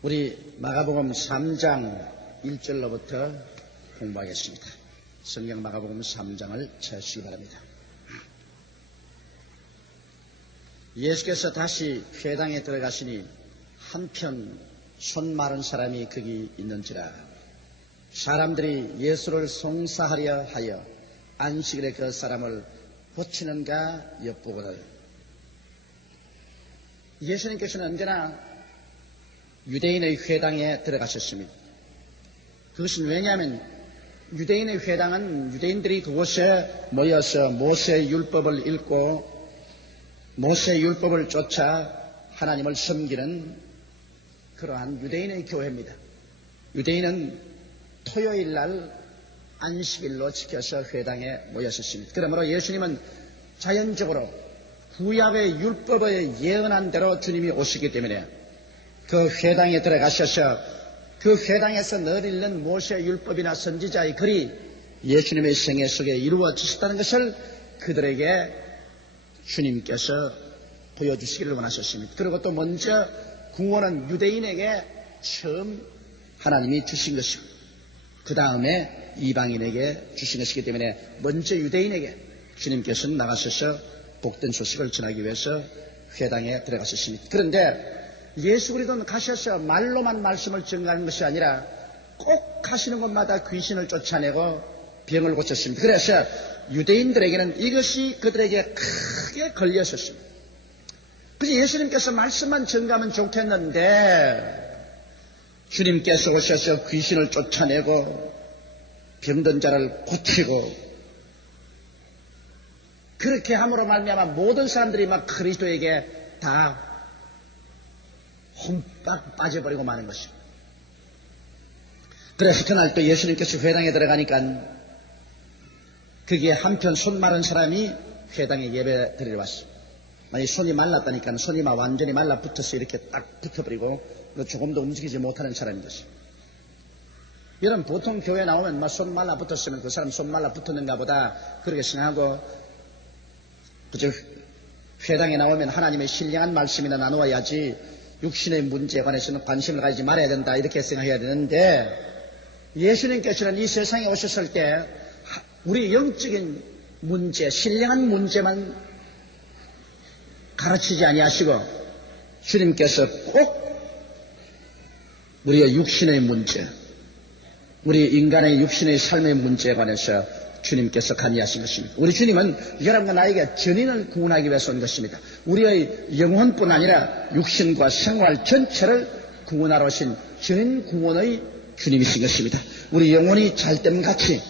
우리 마가복음 3장 1절로부터 공부하겠습니다. 성경 마가복음 3장을 찾으시기 바랍니다. 예수께서 다시 회당에 들어가시니 한편 손 마른 사람이 거기 있는지라. 사람들이 예수를 송사하려 하여 안식일에 그 사람을 고치는가 엿보거늘. 예수님께서는 언제나 유대인의 회당에 들어가셨습니다. 그것은 왜냐하면 유대인의 회당은 유대인들이 그곳에 모여서 모세의 율법을 읽고 모세의 율법을 쫓아 하나님을 섬기는 그러한 유대인의 교회입니다. 유대인은 토요일 날 안식일로 지켜서 회당에 모였었습니다. 그러므로 예수님은 자연적으로 구약의 율법에 예언한 대로 주님이 오시기 때문에 그 회당에 들어가셔서 그 회당에서 늘 읽는 모세의 율법이나 선지자의 글이 예수님의 생애 속에 이루어지셨다는 것을 그들에게 주님께서 보여주시기를 원하셨습니다. 그리고 또 먼저 구원은 유대인에게 처음 하나님이 주신 것이고 그 다음에 이방인에게 주신 것이기 때문에 먼저 유대인에게 주님께서는 나가셔서 복된 소식을 전하기 위해서 회당에 들어가셨습니다. 그런데 예수 그리스도는 가셔서 말로만 말씀을 전가하는 것이 아니라 꼭 가시는 곳마다 귀신을 쫓아내고 병을 고쳤습니다. 그래서 유대인들에게는 이것이 그들에게 크게 걸렸었습니다. 그래서 예수님께서 말씀만 전가하면 좋겠는데 주님께서 오셔서 귀신을 쫓아내고 병든 자를 고치고 그렇게 함으로 말미암아 모든 사람들이 막 그리스도에게 다 홈빡 빠져버리고 마는 것입니다. 그래서 그날 또 예수님께서 회당에 들어가니까 거기에 한편 손 마른 사람이 회당에 예배 드리러 왔습니다. 만약 손이 말랐다니까 손이 막 완전히 말라붙어서 이렇게 딱 붙어버리고 조금도 움직이지 못하는 사람인 것입니다. 여러분 보통 교회 나오면 막 손 말라붙었으면 그 사람 손 말라붙었는가 보다 그렇게 생각하고 그저 회당에 나오면 하나님의 신령한 말씀이나 나누어야지 육신의 문제에 관해서는 관심을 가지지 말아야 된다 이렇게 생각해야 되는데 예수님께서는 이 세상에 오셨을 때 우리 영적인 문제, 신령한 문제만 가르치지 아니하시고 주님께서 꼭 우리의 육신의 문제, 우리 인간의 육신의 삶의 문제에 관해서 주님께서 관여하신 것입니다. 우리 주님은 여러분과 나에게 전인을 구원하기 위해서 온 것입니다. 우리의 영혼뿐 아니라 육신과 생활 전체를 구원하러 오신 전인 구원의 주님이신 것입니다. 우리 영혼이 잘됨 같이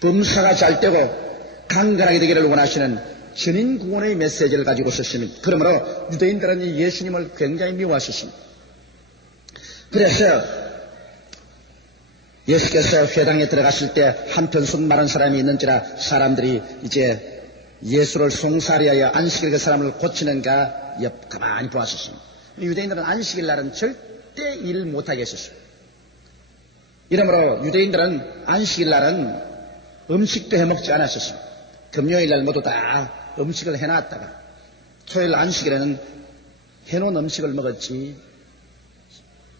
범사가 잘되고 강건하게 되기를 원하시는 전인 구원의 메시지를 가지고 오셨습니다. 그러므로 유대인들은 이 예수님을 굉장히 미워하셨습니다. 그래서 예수께서 회당에 들어갔을 때 한편 손 마른 사람이 있는지라 사람들이 이제 예수를 송사하려 하여 안식일 그 사람을 고치는가 가만히 보았었습니다. 유대인들은 안식일 날은 절대 일 못하게 했었어요. 이러므로 유대인들은 안식일 날은 음식도 해먹지 않았었습니다. 금요일 날 모두 다 음식을 해놨다가 토요일 안식일에는 해놓은 음식을 먹었지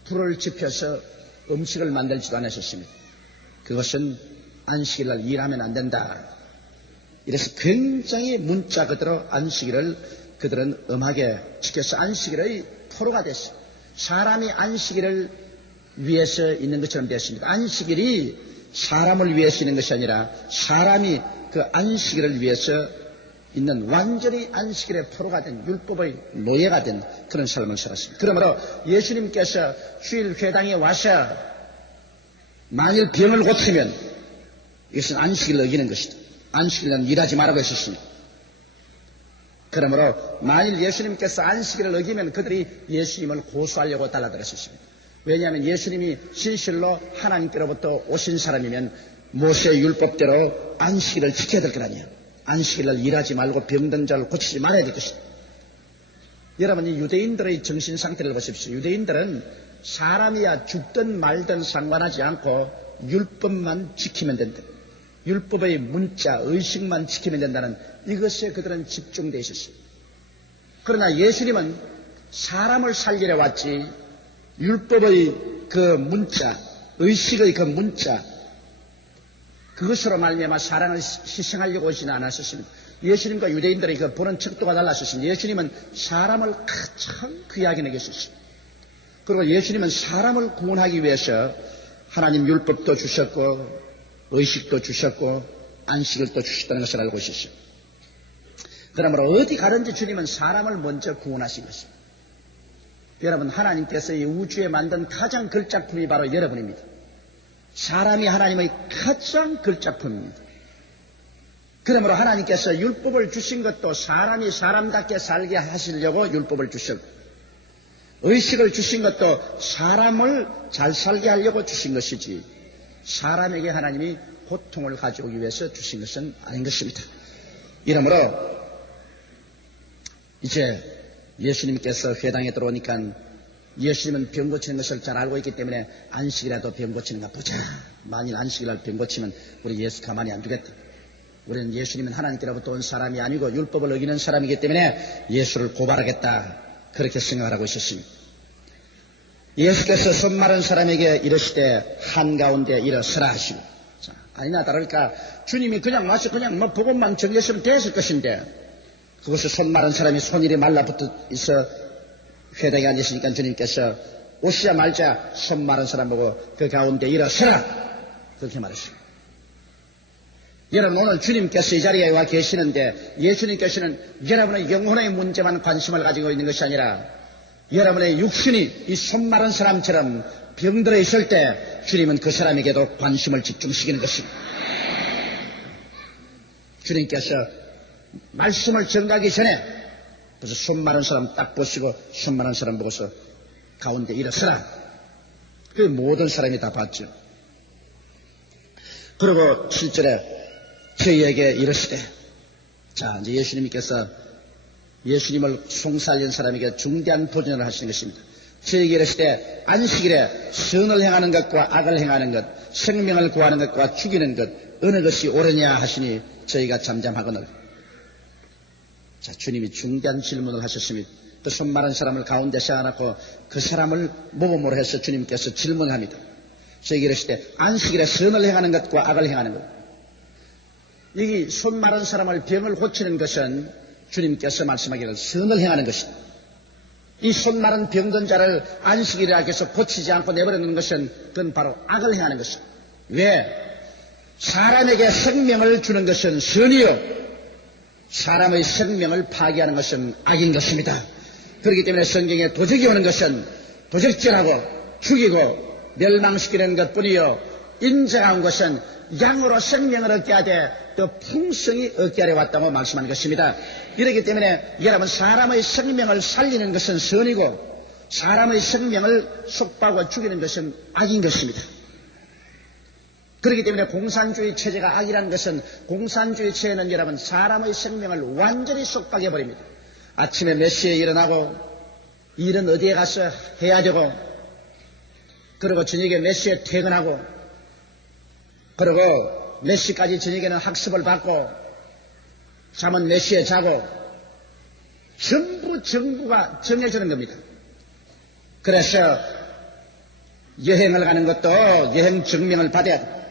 불을 지펴서 음식을 만들지도 않으셨습니다. 그것은 안식일 날 일하면 안 된다. 이래서 굉장히 문자 그대로 안식일을 그들은 엄하게 지켜서 안식일의 포로가 됐습니다. 사람이 안식일을 위해서 있는 것처럼 됐습니다. 안식일이 사람을 위해서 있는 것이 아니라 사람이 그 안식일을 위해서 있는 완전히 안식일의 포로가 된 율법의 노예가 된 그런 삶을 살았습니다. 그러므로 예수님께서 주일 회당에 와서 만일 병을 고치면 이것은 안식일을 어기는 것이다. 안식일은 일하지 말라고 했었습니다. 그러므로 만일 예수님께서 안식일을 어기면 그들이 예수님을 고소하려고 달라들었습니다. 왜냐하면 예수님이 진실로 하나님께로부터 오신 사람이면 모세의 율법대로 안식일을 지켜야 될 것 아니에요. 안식일날 일하지 말고 병든 자를 고치지 말아야 될 것이다. 여러분 이 유대인들의 정신 상태를 보십시오. 유대인들은 사람이야 죽든 말든 상관하지 않고 율법만 지키면 된다. 율법의 문자, 의식만 지키면 된다는 이것에 그들은 집중되어 있었습니다. 그러나 예수님은 사람을 살리러 왔지 율법의 그 문자, 의식의 그 문자, 그것으로 말미암아 사랑을 희생하려고 하지는 않았었습니다. 예수님과 유대인들의 그 보는 척도가 달랐었습니다. 예수님은 사람을 가장 귀하게 여겼었습니다. 그리고 예수님은 사람을 구원하기 위해서 하나님 율법도 주셨고 의식도 주셨고 안식을 또 주셨다는 것을 알고 있었어요. 그러므로 어디 가든지 주님은 사람을 먼저 구원하신 것입니다. 여러분, 하나님께서 이 우주에 만든 가장 걸작품이 바로 여러분입니다. 사람이 하나님의 가장 걸작품입니다. 그러므로 하나님께서 율법을 주신 것도 사람이 사람답게 살게 하시려고 율법을 주셨고, 의식을 주신 것도 사람을 잘 살게 하려고 주신 것이지 사람에게 하나님이 고통을 가져오기 위해서 주신 것은 아닌 것입니다. 이러므로 이제 예수님께서 회당에 들어오니까 예수님은 병 고치는 것을 잘 알고 있기 때문에 안식이라도 병 고치는가 보자. 만일 안식이라도 병 고치면 우리 예수 가만히 안 두겠다. 우리는 예수님은 하나님께로부터 온 사람이 아니고 율법을 어기는 사람이기 때문에 예수를 고발하겠다. 그렇게 생각을 하고 있었습니다. 예수께서 손 마른 사람에게 이르시되 한가운데 일어서라 하시고, 아니나 다를까 주님이 그냥 와서 그냥 복음만 전했으면 됐을 것인데, 그것을 손 마른 사람이 손일이 말라붙어 있어 회당에 앉으시니까 주님께서 오시자마자 손 마른 사람 보고 그 가운데 일어서라 그렇게 말했습니다. 여러분, 오늘 주님께서 이 자리에 와 계시는데 예수님께서는 여러분의 영혼의 문제만 관심을 가지고 있는 것이 아니라 여러분의 육신이 이 손 마른 사람처럼 병들어 있을 때 주님은 그 사람에게도 관심을 집중시키는 것입니다. 주님께서 말씀을 전가하기 전에 그래서 손 마른 사람 딱 보시고 손 마른 사람 보고서 가운데 일어서라. 그 모든 사람이 다 봤죠. 그리고 7절에 저희에게 이르시되, 자, 이제 예수님께서 예수님을 송살린 사람에게 중대한 도전을 하시는 것입니다. 저희에게 이르시되 안식일에 선을 행하는 것과 악을 행하는 것, 생명을 구하는 것과 죽이는 것 어느 것이 옳으냐 하시니 저희가 잠잠하거늘. 자, 주님이 중대한 질문을 하셨습니다. 그 손 마른 사람을 가운데 세워놓고 그 사람을 모범으로 해서 주님께서 질문합니다. 저에게 이르시되 안식일에 선을 행하는 것과 악을 행하는 것. 이 손 마른 사람을 병을 고치는 것은 주님께서 말씀하기를 선을 행하는 것이다. 이 손 마른 병든 자를 안식일이라 해서 고치지 않고 내버리는 것은 그건 바로 악을 행하는 것이다. 왜? 사람에게 생명을 주는 것은 선이요 사람의 생명을 파괴하는 것은 악인 것입니다. 그렇기 때문에 성경에 도적이 오는 것은 도적질하고 죽이고 멸망시키는 것뿐이요 인정한 것은 양으로 생명을 얻게 하되 더 풍성히 얻게 하려 왔다고 말씀하는 것입니다. 이렇기 때문에 여러분, 사람의 생명을 살리는 것은 선이고 사람의 생명을 속박하고 죽이는 것은 악인 것입니다. 그렇기 때문에 공산주의 체제가 악이라는 것은 공산주의 체제는 여러분 사람의 생명을 완전히 속박해버립니다. 아침에 몇 시에 일어나고 일은 어디에 가서 해야 되고 그리고 저녁에 몇 시에 퇴근하고 그리고 몇 시까지 저녁에는 학습을 받고 잠은 몇 시에 자고 전부 정부가 정해주는 겁니다. 그래서 여행을 가는 것도 여행 증명을 받아야 됩니다.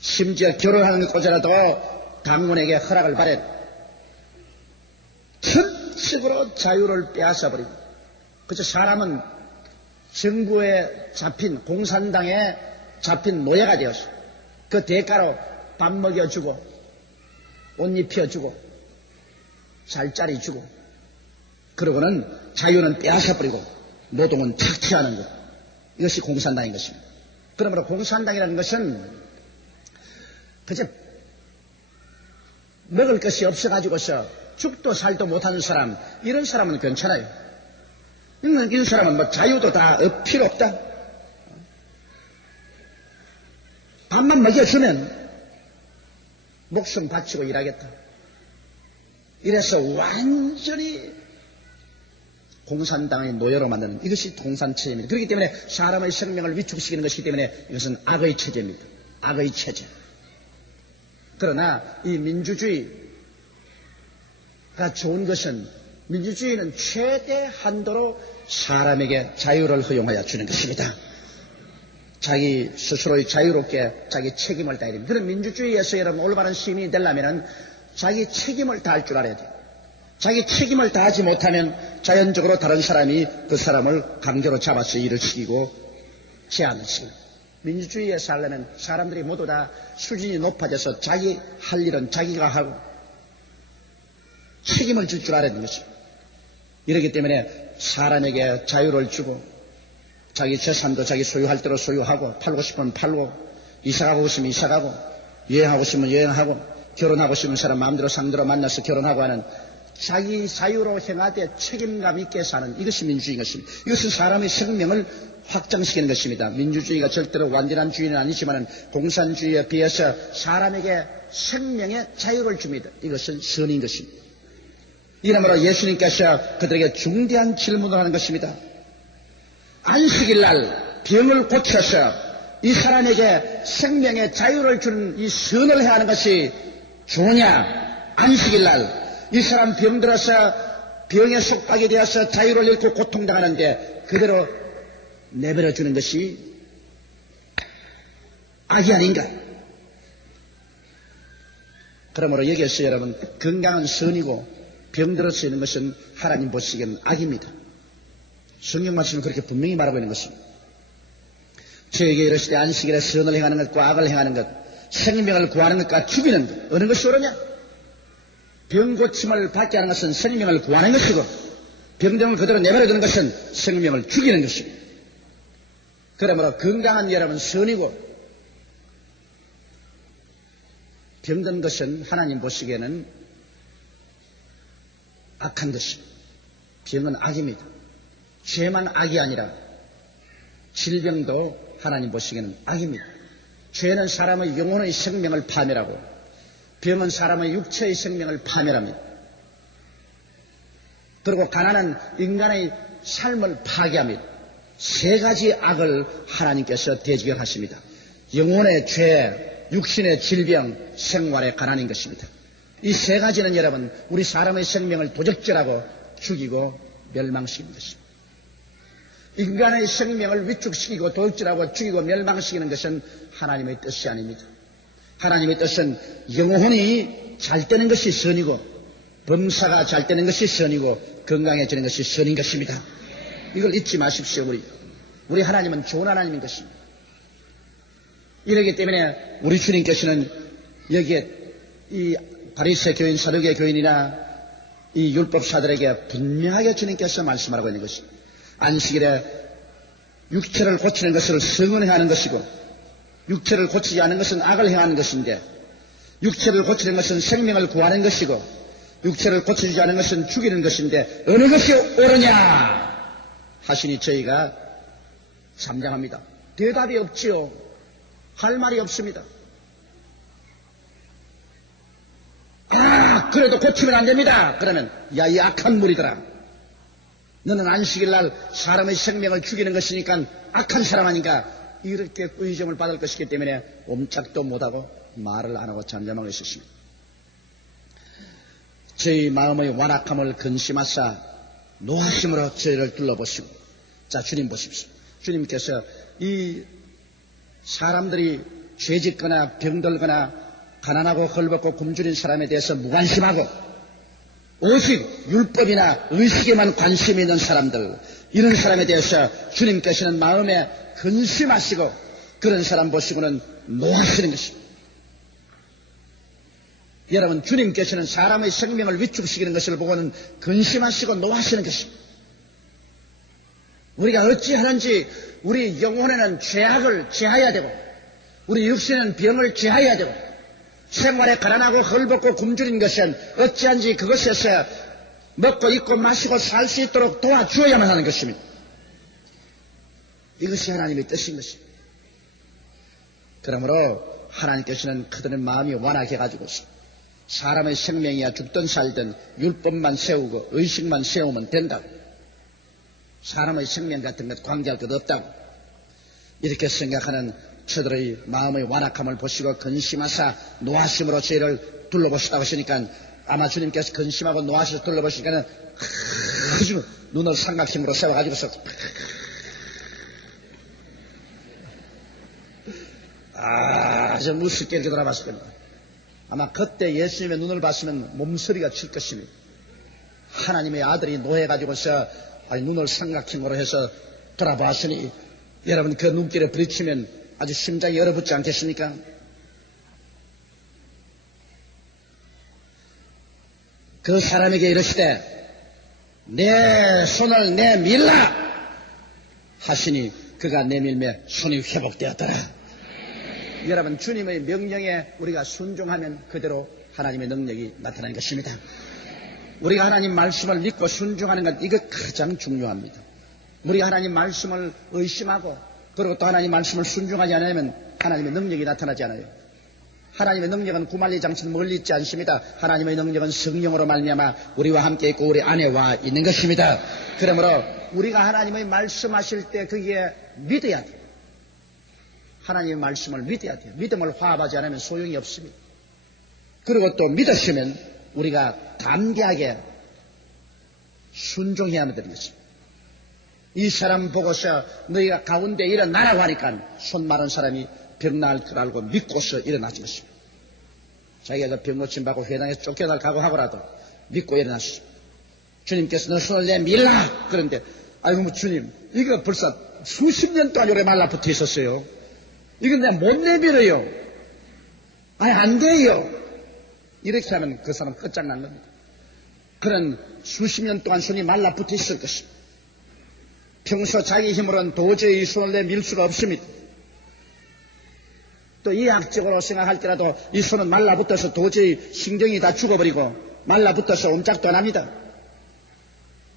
심지어 결혼하는 것조차도 당군에게 허락을 받아야 됩니다. 전적으로 자유를 빼앗아버립니다. 그래서 사람은 정부에 잡힌 공산당에 잡힌 노예가 되었어요. 그 대가로 밥 먹여주고 옷 입혀주고 살짜리 주고 그러고는 자유는 빼앗아버리고 노동은 착취하는 것. 이것이 공산당인 것입니다. 그러므로 공산당이라는 것은 그저 먹을 것이 없어가지고서 죽도 살도 못하는 사람, 이런 사람은 괜찮아요. 이런 사람은 뭐 자유도 다 필요 없다. 밥만 먹여주면 목숨 바치고 일하겠다. 이래서 완전히 공산당의 노예로 만드는 이것이 공산체제입니다. 그렇기 때문에 사람의 생명을 위축시키는 것이기 때문에 이것은 악의 체제입니다. 악의 체제. 그러나 이 민주주의가 좋은 것은 민주주의는 최대 한도로 사람에게 자유를 허용하여 주는 것입니다. 자기 스스로의 자유롭게 자기 책임을 다해야 됩니다. 그런 민주주의에서 여러분 올바른 시민이 되려면 자기 책임을 다할 줄 알아야 돼요. 자기 책임을 다하지 못하면 자연적으로 다른 사람이 그 사람을 강제로 잡아서 일을 시키고 제한을 시킵니다. 민주주의에 살려면 사람들이 모두 다 수준이 높아져서 자기 할 일은 자기가 하고 책임을 질 줄 알아야 되는 것입니다. 이렇기 때문에 사람에게 자유를 주고 자기 재산도 자기 소유할 대로 소유하고 팔고 싶으면 팔고 이사가고 싶으면 이사가고 여행하고 싶으면 여행하고 결혼하고 싶으면 사람 마음대로 상대로 만나서 결혼하고 하는 자기 자유로 행하되 책임감 있게 사는 이것이 민주주의인 것입니다. 이것은 사람의 생명을 확장시키는 것입니다. 민주주의가 절대로 완전한 주의는 아니지만 공산주의에 비해서 사람에게 생명의 자유를 줍니다. 이것은 선인 것입니다. 이러므로 예수님께서 그들에게 중대한 질문을 하는 것입니다. 안식일 날 병을 고쳐서 이 사람에게 생명의 자유를 주는 이 선을 해야 하는 것이 좋으냐? 안식일 날 이 사람 병들어서 병에 속박이 되어서 자유를 잃고 고통당하는데 그대로 내버려 주는 것이 악이 아닌가? 그러므로 여기에서 여러분 건강은 선이고 병들어서 있는 것은 하나님 보시기에는 악입니다. 성경 말씀은 그렇게 분명히 말하고 있는 것입니다. 저에게 이르시되 안식일에 선을 행하는 것과 악을 행하는 것, 생명을 구하는 것과 죽이는 것, 어느 것이 옳으냐? 병 고침을 받게 하는 것은 생명을 구하는 것이고 병정을 그대로 내버려두는 것은 생명을 죽이는 것입니다. 그러므로 건강한 여러분 선이고 병든 것은 하나님 보시기에는 악한 것입니다. 병은 악입니다. 죄만 악이 아니라 질병도 하나님 보시기에는 악입니다. 죄는 사람의 영혼의 생명을 파멸하고 병은 사람의 육체의 생명을 파멸합니다. 그리고 가난은 인간의 삶을 파괴합니다. 세 가지 악을 하나님께서 대적하십니다. 영혼의 죄, 육신의 질병, 생활의 가난인 것입니다. 이 세 가지는 여러분 우리 사람의 생명을 도적질하고 죽이고 멸망시키는 것입니다. 인간의 생명을 위축시키고 도적질하고 죽이고 멸망시키는 것은 하나님의 뜻이 아닙니다. 하나님의 뜻은 영혼이 잘 되는 것이 선이고 범사가 잘 되는 것이 선이고 건강해지는 것이 선인 것입니다. 이걸 잊지 마십시오. 우리 하나님은 좋은 하나님인 것입니다. 이러기 때문에 우리 주님께서는 여기에 이 바리새 교인, 사두개 교인이나 이 율법사들에게 분명하게 주님께서 말씀하고 있는 것입니다. 안식일에 육체를 고치는 것을 성은해야 하는 것이고 육체를 고치지 않은 것은 악을 행하는 것인데 육체를 고치는 것은 생명을 구하는 것이고 육체를 고치지 않은 것은 죽이는 것인데 어느 것이 옳으냐 하시니 저희가 잠잠합니다. 대답이 없지요. 할 말이 없습니다. 그래도 고치면 안 됩니다. 그러면 야, 이 악한 무리들아, 너는 안식일 날 사람의 생명을 죽이는 것이니까 악한 사람 아닌가, 이렇게 의점을 받을 것이기 때문에 옴짝도 못하고 말을 안 하고 잠잠하고 있었습니다. 저희 마음의 완악함을 근심하사 노하심으로 저희를 둘러보시고, 자, 주님 보십시오. 주님께서 이 사람들이 죄짓거나 병들거나 가난하고 헐벗고 굶주린 사람에 대해서 무관심하고 오직 율법이나 의식에만 관심이 있는 사람들, 이런 사람에 대해서 주님께서는 마음에 근심하시고 그런 사람 보시고는 노하시는 것입니다. 여러분, 주님께서는 사람의 생명을 위축시키는 것을 보고는 근심하시고 노하시는 것입니다. 우리가 어찌하는지 우리 영혼에는 죄악을 제하여야 되고 우리 육신에는 병을 제하여야 되고 생활에 가난하고 헐벗고 굶주린 것은 어찌한지 그것에서 먹고 입고 마시고 살 수 있도록 도와주어야만 하는 것입니다. 이것이 하나님의 뜻인 것입니다. 그러므로 하나님께서는 그들의 마음이 완악해가지고 사람의 생명이야 죽든 살든 율법만 세우고 의식만 세우면 된다고, 사람의 생명 같은 것 관계할 것 없다고 이렇게 생각하는 저들의 마음의 완악함을 보시고 근심하사 노하심으로 저희를 둘러보시다고 하시니까 아마 주님께서 근심하고 노하셔서 둘러보시니까는 아주 눈을 삼각힘으로 세워가지고서 아주 무섭게 이렇게 돌아봤을 겁니다. 아마 그때 예수님의 눈을 봤으면 몸서리가 칠 것입니다. 하나님의 아들이 노해가지고서 눈을 삼각힘으로 해서 돌아봤으니 여러분 그 눈길에 부딪히면 아주 심장이 얼어붙지 않겠습니까? 그 사람에게 이르시되 내 손을 내밀라 하시니 그가 내밀매 손이 회복되었더라. 여러분 주님의 명령에 우리가 순종하면 그대로 하나님의 능력이 나타나는 것입니다. 우리가 하나님 말씀을 믿고 순종하는 것 이거 가장 중요합니다. 우리가 하나님 말씀을 의심하고 그리고 또 하나님 말씀을 순종하지 않으면 하나님의 능력이 나타나지 않아요. 하나님의 능력은 구만리 장천 멀리 있지 않습니다. 하나님의 능력은 성령으로 말미암아 우리와 함께 있고 우리 안에 와 있는 것입니다. 그러므로 우리가 하나님의 말씀하실 때 거기에 믿어야 돼요. 하나님의 말씀을 믿어야 돼요. 믿음을 화합하지 않으면 소용이 없습니다. 그리고 또 믿으시면 우리가 담대하게 순종해야 되는 것입니다. 이 사람 보고서 너희가 가운데 일어나라고 하니까 손 마른 사람이 병 나을 줄 알고 믿고서 일어나신 것입니다. 자기가 병 고침 받고 회당에서 쫓겨날 각오하고라도 믿고 일어났습니다. 주님께서 너 손을 내밀라 그런데 아이고 뭐 주님 이거 벌써 수십 년 동안 오래 말라붙어 있었어요. 이건 내가 못 내밀어요. 아니 안 돼요. 이렇게 하면 그 사람 끝장난 겁니다. 그런 수십 년 동안 손이 말라붙어 있을 것입니다. 평소 자기 힘으로는 도저히 손을 내밀 수가 없습니다. 또 이학적으로 생각할 때라도 이 손은 말라붙어서 도저히 신경이 다 죽어버리고 말라붙어서 옴짝도 안 합니다.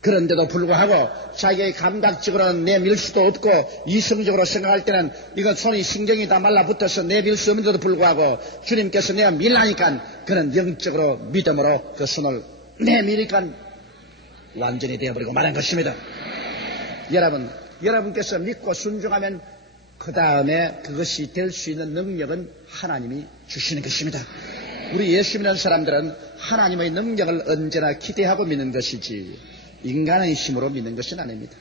그런데도 불구하고 자기의 감각적으로는 내밀 수도 없고 이성적으로 생각할 때는 이건 손이 신경이 다 말라붙어서 내밀 수 없는데도 불구하고 주님께서 내가 밀라니까 그는 영적으로 믿음으로 그 손을 내밀니까 완전히 되어버리고 말한 것입니다. 여러분께서 믿고 순종하면 그 다음에 그것이 될 수 있는 능력은 하나님이 주시는 것입니다. 우리 예수 믿는 사람들은 하나님의 능력을 언제나 기대하고 믿는 것이지 인간의 힘으로 믿는 것은 아닙니다.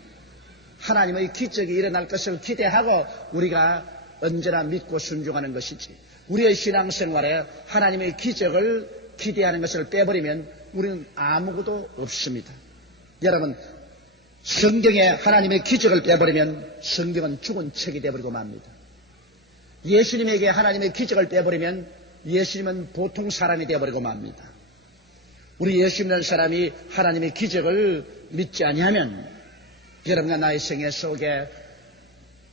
하나님의 기적이 일어날 것을 기대하고 우리가 언제나 믿고 순종하는 것이지 우리의 신앙생활에 하나님의 기적을 기대하는 것을 빼버리면 우리는 아무것도 없습니다. 여러분 성경에 하나님의 기적을 빼버리면 성경은 죽은 책이 되어버리고 맙니다. 예수님에게 하나님의 기적을 빼버리면 예수님은 보통 사람이 되어버리고 맙니다. 우리 예수 믿는 사람이 하나님의 기적을 믿지 아니하면 여러분과 나의 생애 속에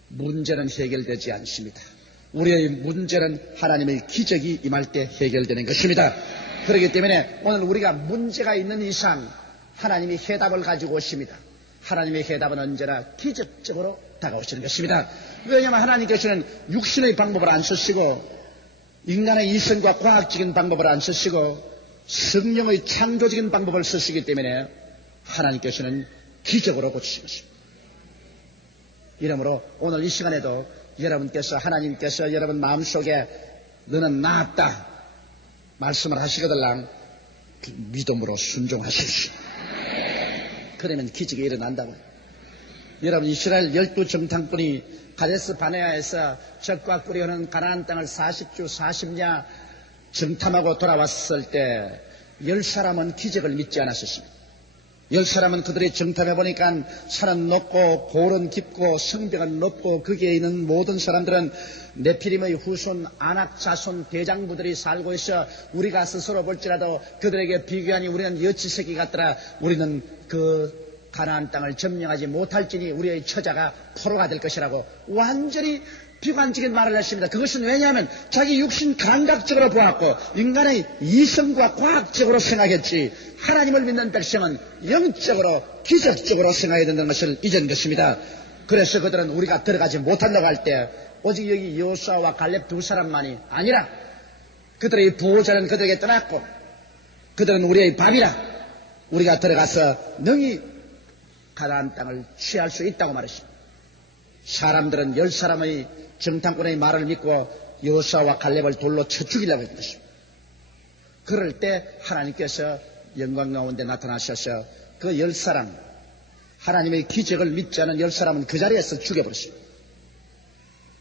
문제는 해결되지 않습니다. 우리의 문제는 하나님의 기적이 임할 때 해결되는 것입니다. 그렇기 때문에 오늘 우리가 문제가 있는 이상 하나님이 해답을 가지고 오십니다. 하나님의 해답은 언제나 기적적으로 다가오시는 것입니다. 왜냐하면 하나님께서는 육신의 방법을 안 쓰시고 인간의 이성과 과학적인 방법을 안 쓰시고 성령의 창조적인 방법을 쓰시기 때문에 하나님께서는 기적으로 고치신 것입니다. 이러므로 오늘 이 시간에도 여러분께서 하나님께서 여러분 마음속에 너는 나았다 말씀을 하시거들랑 믿음으로 순종하십시오. 그러면 기적이 일어난다고. 여러분 이스라엘 12정탐꾼이 가데스 바네아에서 적과 끓여오는 가나안 땅을 40주 40야 정탐하고 돌아왔을 때 10사람은 기적을 믿지 않았었습니다. 10사람은 그들이 정탐해보니까 산은 높고 고을은 깊고 성벽은 높고 거기에 있는 모든 사람들은 네피림의 후손 아낙 자손 대장부들이 살고 있어 우리가 스스로 볼지라도 그들에게 비교하니 우리는 여치새끼 같더라. 우리는 그 가나안 땅을 점령하지 못할지니 우리의 처자가 포로가 될 것이라고 완전히 비관적인 말을 했습니다. 그것은 왜냐하면 자기 육신 감각적으로 보았고 인간의 이성과 과학적으로 생각했지 하나님을 믿는 백성은 영적으로 기적적으로 생각해야 된다는 것을 잊은 것입니다. 그래서 그들은 우리가 들어가지 못한다고 할 때 오직 여기 여호수아와 갈렙 두 사람만이 아니라 그들의 보호자는 그들에게 떠났고 그들은 우리의 밥이라 우리가 들어가서 능히 가나안 땅을 취할 수 있다고 말했습니다. 사람들은 10사람의 정탐꾼의 말을 믿고 여호수아와 갈렙을 돌로 쳐 죽이려고 했던 것입니다. 그럴 때 하나님께서 영광 가운데 나타나셔서 그 10사람, 하나님의 기적을 믿지 않은 10사람은 그 자리에서 죽여버렸습니다.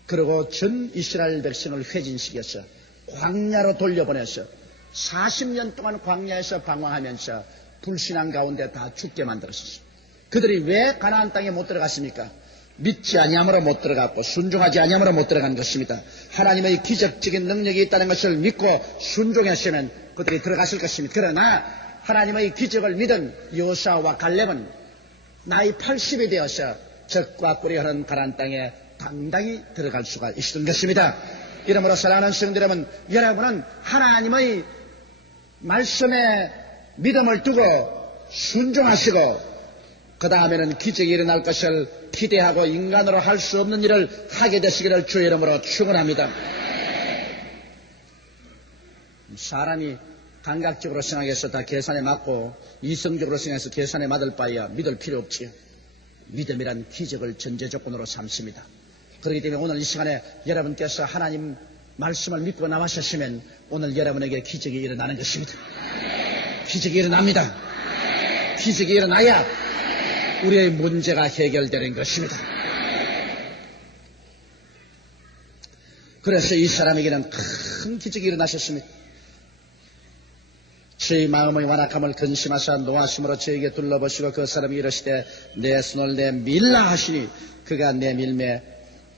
그리고 전 이스라엘 백성을 회진시켜서 광야로 돌려보내서 40년 동안 광야에서 방황하면서 불신앙 가운데 다 죽게 만들었습니다. 그들이 왜 가나안 땅에 못 들어갔습니까? 믿지 아니함으로 못 들어갔고 순종하지 아니함으로 못 들어간 것입니다. 하나님의 기적적인 능력이 있다는 것을 믿고 순종했으면 그들이 들어갔을 것입니다. 그러나 하나님의 기적을 믿은 여호수아와 갈렙은 나이 80이 되어서 적과 꿀이 흐르는 가나안 땅에 당당히 들어갈 수가 있었던 것입니다. 이러므로 사랑하는 성도 여러분, 여러분은 하나님의 말씀에 믿음을 두고 순종하시고 그 다음에는 기적이 일어날 것을 기대하고 인간으로 할 수 없는 일을 하게 되시기를 주의 이름으로 축원합니다. 사람이 감각적으로 생각해서 다 계산에 맞고 이성적으로 생각해서 계산에 맞을 바에야 믿을 필요 없지요. 믿음이란 기적을 전제 조건으로 삼습니다. 그렇기 때문에 오늘 이 시간에 여러분께서 하나님 말씀을 믿고 나가셨으면 오늘 여러분에게 기적이 일어나는 것입니다. 기적이 일어납니다. 기적이 일어나야 우리의 문제가 해결되는 것입니다. 그래서 이 사람에게는 큰 기적이 일어나셨습니다. 저희 마음의 완악함을 근심하사 노하심으로 저에게 둘러보시고 그 사람이 이르시되 내 손을 내밀라 하시니 그가 내밀매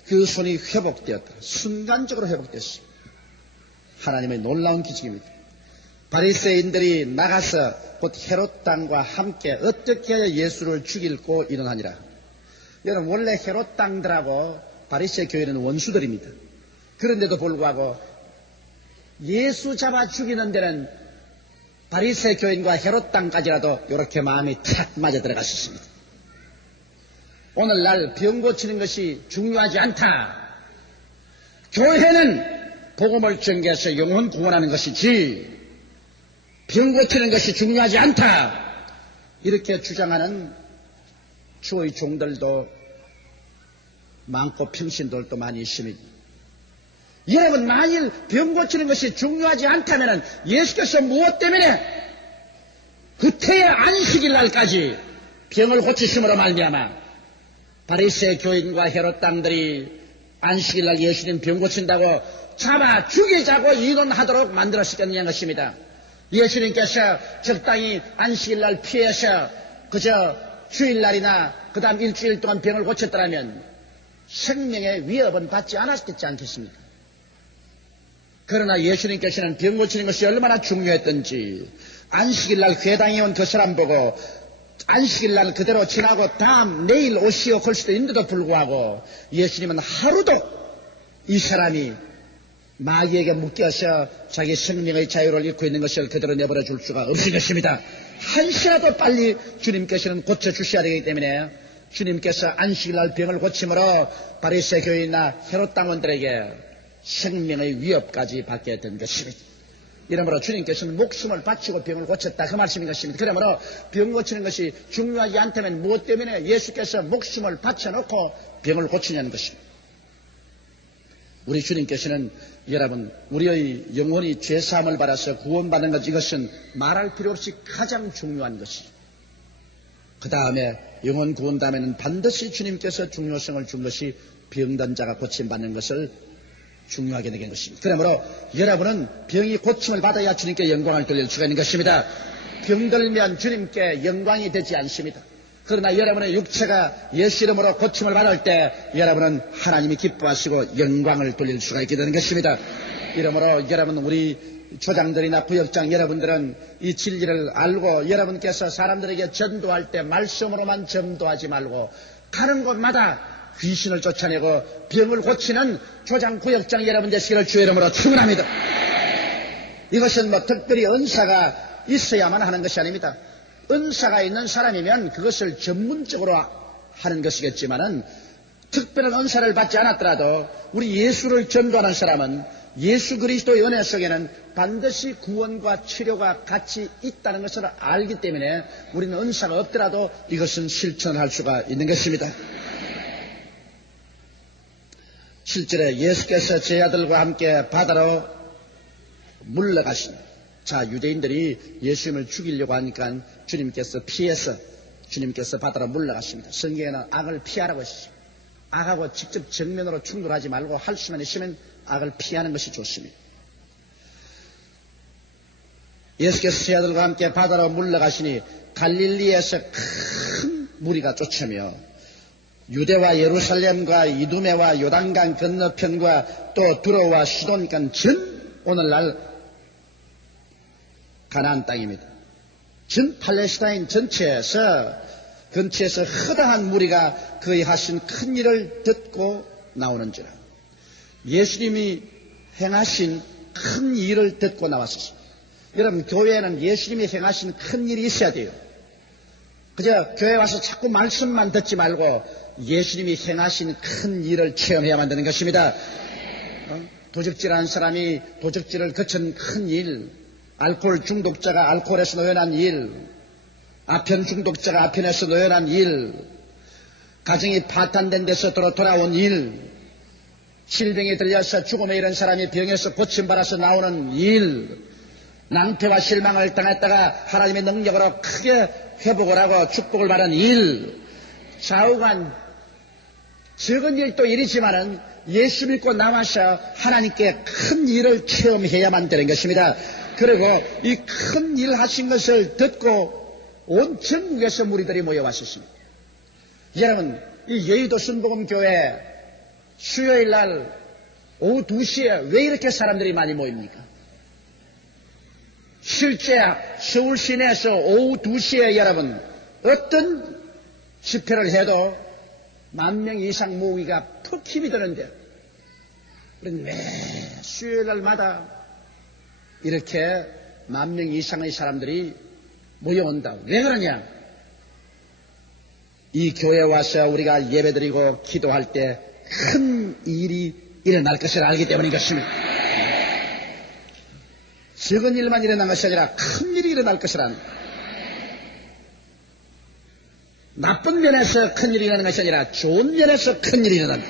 그 손이 회복되었다. 순간적으로 회복됐습니다. 하나님의 놀라운 기적입니다. 바리새인들이 나가서 곧 헤롯 당과 함께 어떻게 하여 예수를 죽이고 이론하니라. 여러분 원래 헤롯 당들하고 바리새 교회는 원수들입니다. 그런데도 불구하고 예수 잡아 죽이는 데는 바리새 교인과 헤롯 당까지라도 이렇게 마음이 탁 맞아 들어갔었습니다. 오늘날 병 고치는 것이 중요하지 않다. 교회는 복음을 전개해서 영혼 구원하는 것이지 병 고치는 것이 중요하지 않다. 이렇게 주장하는 주의 종들도 많고 평신들도 많이 있습니다. 여러분 만일 병 고치는 것이 중요하지 않다면 예수께서 무엇 때문에 구태의 안식일 날까지 병을 고치심으로 말미암아 바리새 교인과 헤롯 당들이 안식일 날 예수님 병 고친다고 잡아 죽이자고 이론하도록 만들었었겠느냐는 것입니다. 예수님께서 적당히 안식일 날 피해서 그저 주일날이나 그 다음 일주일 동안 병을 고쳤더라면 생명의 위협은 받지 않았겠지 않겠습니까? 그러나 예수님께서는 병 고치는 것이 얼마나 중요했던지 안식일 날 회당에 온 그 사람 보고 안식일 날 그대로 지나고 다음 내일 오시오 걸 수도 있는데도 불구하고 예수님은 하루도 이 사람이 마귀에게 묶여서 자기 생명의 자유를 잃고 있는 것을 그대로 내버려 줄 수가 없을 것입니다. 한시라도 빨리 주님께서는 고쳐주셔야 되기 때문에 주님께서 안식일날 병을 고침으로 바리새 교인이나 헤롯 당원들에게 생명의 위협까지 받게 된 것입니다. 이러므로 주님께서는 목숨을 바치고 병을 고쳤다 그 말씀인 것입니다. 그러므로 병 고치는 것이 중요하지 않다면 무엇 때문에 예수께서 목숨을 바쳐놓고 병을 고치냐는 것입니다. 우리 주님께서는 여러분 우리의 영혼이 죄사함을 받아서 구원받는 것 이것은 말할 필요 없이 가장 중요한 것이죠. 그 다음에 영혼 구원 다음에는 반드시 주님께서 중요성을 준 것이 병든 자가 고침받는 것을 중요하게 되는 것입니다. 그러므로 여러분은 병이 고침을 받아야 주님께 영광을 돌릴 수가 있는 것입니다. 병들면 주님께 영광이 되지 않습니다. 그러나 여러분의 육체가 예수 이름으로 고침을 받을 때 여러분은 하나님이 기뻐하시고 영광을 돌릴 수가 있게 되는 것입니다. 이러므로 여러분 우리 조장들이나 구역장 여러분들은 이 진리를 알고 여러분께서 사람들에게 전도할 때 말씀으로만 전도하지 말고 가는 곳마다 귀신을 쫓아내고 병을 고치는 조장 구역장 여러분 되시기를 주의 이름으로 축원합니다. 이것은 뭐 특별히 은사가 있어야만 하는 것이 아닙니다. 은사가 있는 사람이면 그것을 전문적으로 하는 것이겠지만은 특별한 은사를 받지 않았더라도 우리 예수를 전도하는 사람은 예수 그리스도의 은혜 속에는 반드시 구원과 치료가 같이 있다는 것을 알기 때문에 우리는 은사가 없더라도 이것은 실천할 수가 있는 것입니다. 실제로 예수께서 제 아들과 함께 바다로 물러가신 자, 유대인들이 예수님을 죽이려고 하니까 주님께서 피해서 주님께서 바다로 물러가십니다. 성경에는 악을 피하라고 하시죠. 악하고 직접 정면으로 충돌하지 말고 할 수만 있으면 악을 피하는 것이 좋습니다. 예수께서 세 아들과 함께 바다로 물러가시니 갈릴리에서 큰 무리가 쫓으며 유대와 예루살렘과 이두메와 요단강 건너편과 또 두로와 시돈간 전 오늘날 가나안 땅입니다. 전 팔레스타인 전체에서 근처에서 허다한 무리가 그의 하신 큰 일을 듣고 나오는지라. 예수님이 행하신 큰 일을 듣고 나왔습니다. 여러분, 교회에는 예수님이 행하신 큰 일이 있어야 돼요. 그저 교회 와서 자꾸 말씀만 듣지 말고 예수님이 행하신 큰 일을 체험해야만 되는 것입니다. 도적질하는 사람이 도적질을 거친 큰 일, 알코올 중독자가 알코올에서 노연한 일, 아편 중독자가 아편에서 노연한 일, 가정이 파탄된 데서 돌아온 일, 질병에 들려서 죽음에 이른 사람이 병에서 고침받아서 나오는 일, 낭패와 실망을 당했다가 하나님의 능력으로 크게 회복을 하고 축복을 받은 일, 좌우간 적은 일도 일이지만은 예수 믿고 나와서 하나님께 큰 일을 체험해야만 되는 것입니다. 그리고 이 큰 일 하신 것을 듣고 온 전국에서 무리들이 모여왔었습니다. 여러분, 이 여의도 순복음교회 수요일 날 오후 2시에 왜 이렇게 사람들이 많이 모입니까? 실제 서울 시내에서 오후 2시에 여러분 어떤 집회를 해도 10,000명 이상 모으기가 푹 힘이 드는데 우리는 왜 수요일 날마다 이렇게 10,000명 이상의 사람들이 모여온다. 왜 그러냐? 이 교회에 와서 우리가 예배드리고 기도할 때 큰 일이 일어날 것을 알기 때문인 것입니다. 적은 일만 일어난 것이 아니라 큰 일이 일어날 것이란, 나쁜 면에서 큰 일이 일어나는 것이 아니라 좋은 면에서 큰 일이 일어난다.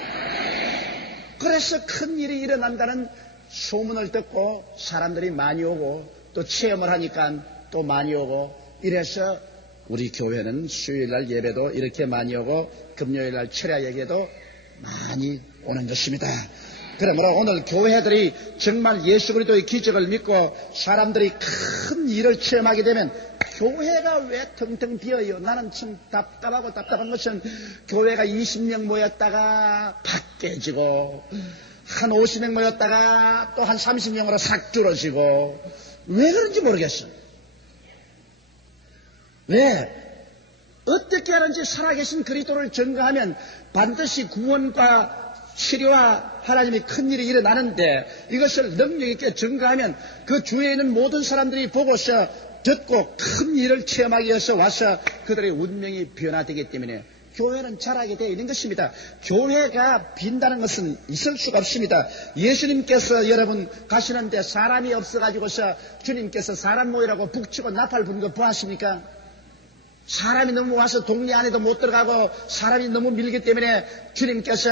그래서 큰 일이 일어난다는 소문을 듣고 사람들이 많이 오고 또 체험을 하니까 또 많이 오고, 이래서 우리 교회는 수요일날 예배도 이렇게 많이 오고 금요일날 철야 예배도 많이 오는 것입니다. 그러므로 오늘 교회들이 정말 예수 그리스도의 기적을 믿고 사람들이 큰 일을 체험하게 되면 교회가 왜 텅텅 비어요? 나는 참 답답한 것은 교회가 20명 모였다가 팍 깨지고 한 50명 모였다가 또 한 30명으로 싹 줄어지고, 왜 그런지 모르겠어. 왜? 어떻게 하는지 살아계신 그리스도를 증거하면 반드시 구원과 치료와 하나님이 큰 일이 일어나는데, 이것을 능력 있게 증거하면 그 주위에 있는 모든 사람들이 보고서 듣고 큰 일을 체험하기 위해서 와서 그들의 운명이 변화되기 때문에 교회는 자라게 되어 있는 것입니다. 교회가 빈다는 것은 있을 수가 없습니다. 예수님께서 여러분 가시는데 사람이 없어가지고서 주님께서 사람 모이라고 북치고 나팔 부는 거 보았습니까? 사람이 너무 와서 동네 안에도 못 들어가고 사람이 너무 밀기 때문에 주님께서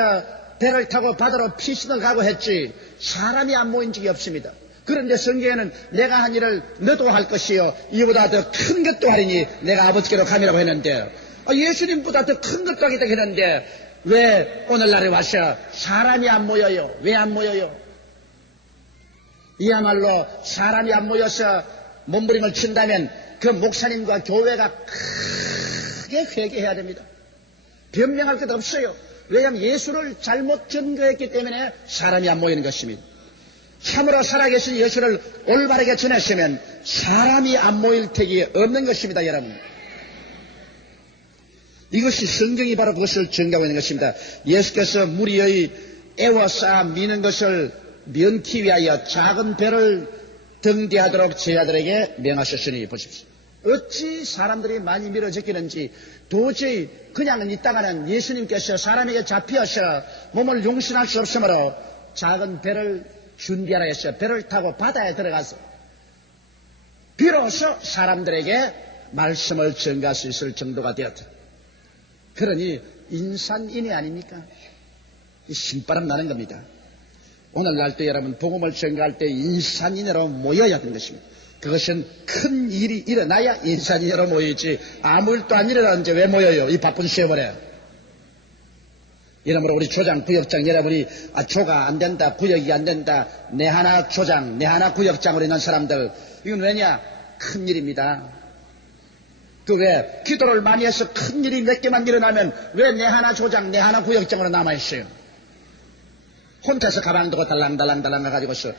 배를 타고 바다로 피신을 가고 했지, 사람이 안 모인 적이 없습니다. 그런데 성경에는 내가 한 일을 너도 할 것이요 이보다 더 큰 것도 하리니 내가 아버지께로 가미라고 했는데, 예수님보다 더 큰 것도 하겠다고 했는데 왜 오늘날에 와서 사람이 안 모여요? 왜 안 모여요? 이야말로 사람이 안 모여서 몸부림을 친다면 그 목사님과 교회가 크게 회개해야 됩니다. 변명할 것 없어요. 왜냐하면 예수를 잘못 증거했기 때문에 사람이 안 모이는 것입니다. 참으로 살아계신 예수를 올바르게 전했으면 사람이 안 모일 택이 없는 것입니다, 여러분. 이것이 성경이 바로 그것을 증가하고 있는 것입니다. 예수께서 무리의 애워싸 미는 것을 면키 위하여 작은 배를 등대하도록 제 아들에게 명하셨으니, 보십시오. 어찌 사람들이 많이 밀어제끼는지 도저히 그냥 있다가는 예수님께서 사람에게 잡혀서 몸을 용신할 수 없으므로 작은 배를 준비하라 했어요. 배를 타고 바다에 들어가서 비로소 사람들에게 말씀을 전가할 수 있을 정도가 되었다. 그러니 인산인해 아닙니까? 신바람 나는 겁니다. 오늘날도 여러분 복음을 전가할 때 인산인해로 모여야 하는 것입니다. 그것은 큰 일이 일어나야 인산이 여러 모이지 아무 일도 안 일어나는데 왜 모여요? 이 바쁜 시험을에. 이러므로 우리 조장, 구역장 여러분이 조가 안 된다, 구역이 안 된다, 내 하나 조장, 내 하나 구역장으로 있는 사람들, 이건 왜냐? 큰 일입니다. 그 왜 기도를 많이 해서 큰 일이 몇 개만 일어나면 왜 내 하나 조장, 내 하나 구역장으로 남아있어요? 혼자서 가방 두고 달랑달랑 가가지고서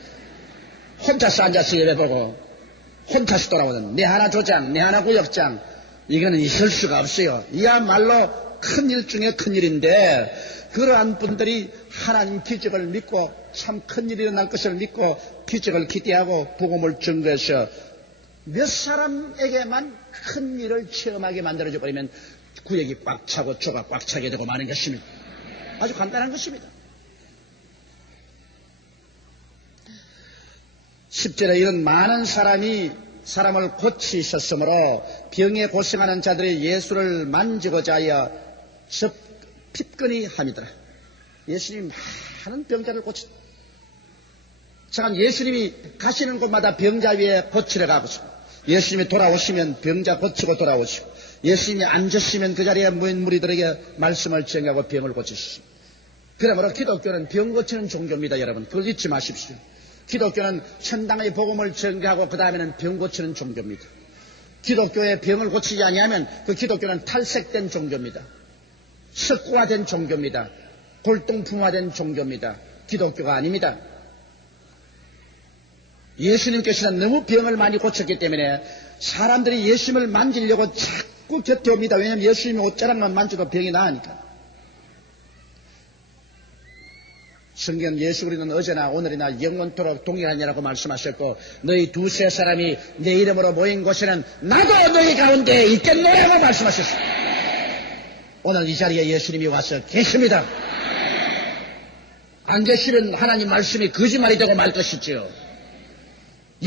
혼자서 앉아서 예배보고 혼자서 돌아오는 내 하나 조장, 내 하나 구역장, 이거는 있을 수가 없어요. 이야말로 큰 일 중에 큰 일인데, 그러한 분들이 하나님 기적을 믿고 참 큰 일이 일어날 것을 믿고 기적을 기대하고 복음을 전거해서 몇 사람에게만 큰 일을 체험하게 만들어져 버리면 구역이 꽉 차고 조가 꽉 차게 되고 마는 것입니다. 아주 간단한 것입니다. 10절에 이런 많은 사람을 고치셨으므로 병에 고생하는 자들이 예수를 만지고자 하여 핍근히 함이더라. 예수님이 많은 병자를 고치. 잠깐 예수님이 가시는 곳마다 병자 위에 고치러 가보시고, 예수님이 돌아오시면 병자 고치고 돌아오시고, 예수님이 앉으시면 그 자리에 무리들에게 말씀을 전하고 병을 고치시고. 그러므로 기독교는 병 고치는 종교입니다, 여러분. 그걸 잊지 마십시오. 기독교는 천당의 복음을 전개하고 그 다음에는 병 고치는 종교입니다. 기독교의 병을 고치지 아니하면 그 기독교는 탈색된 종교입니다. 석구화된 종교입니다. 골동품화된 종교입니다. 기독교가 아닙니다. 예수님께서는 너무 병을 많이 고쳤기 때문에 사람들이 예수님을 만지려고 자꾸 곁에 옵니다. 왜냐하면 예수님이 옷자락만 만져도 병이 나으니까. 성경 예수 그리스도는 어제나 오늘이나 영원토록 동일하냐라고 말씀하셨고, 너희 두세 사람이 내 이름으로 모인 곳에는 나도 너희 가운데 있겠노라고 말씀하셨습니다. 오늘 이 자리에 예수님이 와서 계십니다. 안 계시면 하나님 말씀이 거짓말이 되고 말 것이지요.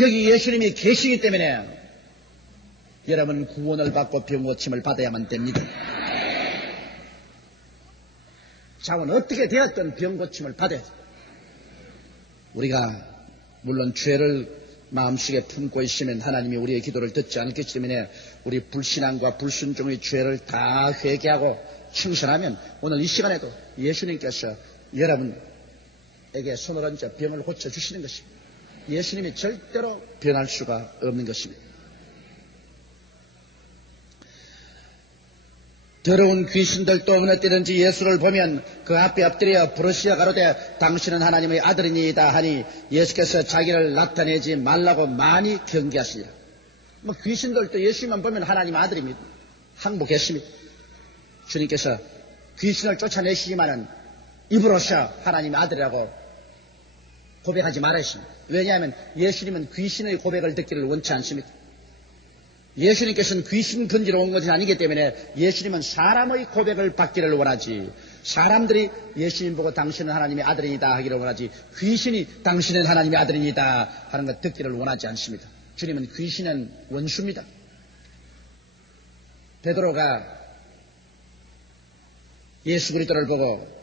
여기 예수님이 계시기 때문에 여러분 구원을 받고 병고침을 받아야만 됩니다. 자원 어떻게 되었든 병고침을 받아야 돼. 우리가 물론 죄를 마음속에 품고 있으면 하나님이 우리의 기도를 듣지 않기 때문에 우리 불신앙과 불순종의 죄를 다 회개하고 청산하면 오늘 이 시간에도 예수님께서 여러분에게 손을 얹어 병을 고쳐주시는 것입니다. 예수님이 절대로 변할 수가 없는 것입니다. 더러운 귀신들도 어느 때든지 예수를 보면 그 앞에 엎드려 부르시어 가로되 당신은 하나님의 아들이니이다 하니 예수께서 자기를 나타내지 말라고 많이 경계하시니라. 귀신들도 예수만 보면 하나님 아들입니다. 항복했습니다. 주님께서 귀신을 쫓아내시지만은 입으로서 하나님의 아들이라고 고백하지 말았습니다. 왜냐하면 예수님은 귀신의 고백을 듣기를 원치 않습니다. 예수님께서는 귀신 건지러 온 것이 아니기 때문에 예수님은 사람의 고백을 받기를 원하지, 사람들이 예수님 보고 당신은 하나님의 아들이다 하기를 원하지, 귀신이 당신은 하나님의 아들이다 하는 것 듣기를 원하지 않습니다. 주님은 귀신은 원수입니다. 베드로가 예수 그리스도를 보고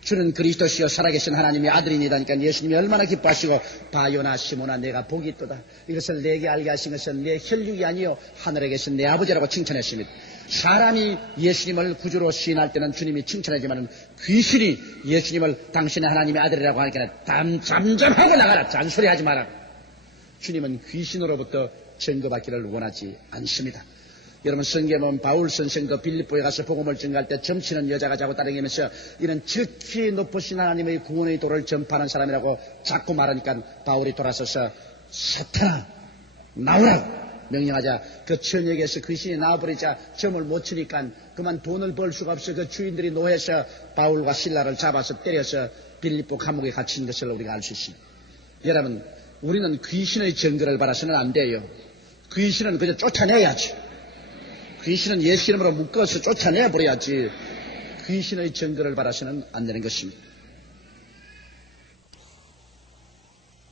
주는 그리스도시요 살아계신 하나님의 아들이니다니까 예수님이 얼마나 기뻐하시고 바요나 시모나 내가 복이 있도다. 이것을 내게 알게 하신 것은 내 혈육이 아니요 하늘에 계신 내 아버지라고 칭찬했습니다. 사람이 예수님을 구주로 시인할 때는 주님이 칭찬하지만 귀신이 예수님을 당신의 하나님의 아들이라고 하니까 잠잠하고 나가라. 잔소리하지 마라. 주님은 귀신으로부터 증거받기를 원하지 않습니다. 여러분 성경에 보면 바울 선생도 빌립보에 가서 복음을 전가할 때 점치는 여자가 자고 따르면서 이런 지극히 높으신 하나님의 구원의 도를 전파하는 사람이라고 자꾸 말하니까 바울이 돌아서서 사탄아 나오라 명령하자 그 처녀에게서 귀신이 나와버리자 점을 못 치니까 그만 돈을 벌 수가 없어 그 주인들이 노해서 바울과 실라를 잡아서 때려서 빌립보 감옥에 갇힌 것을 우리가 알 수 있습니다. 여러분 우리는 귀신의 증거를 받아서는 안 돼요. 귀신은 그저 쫓아내야지. 귀신은 예수 이름으로 묶어서 쫓아내버려야지 귀신의 증거를 받아서는 안 되는 것입니다.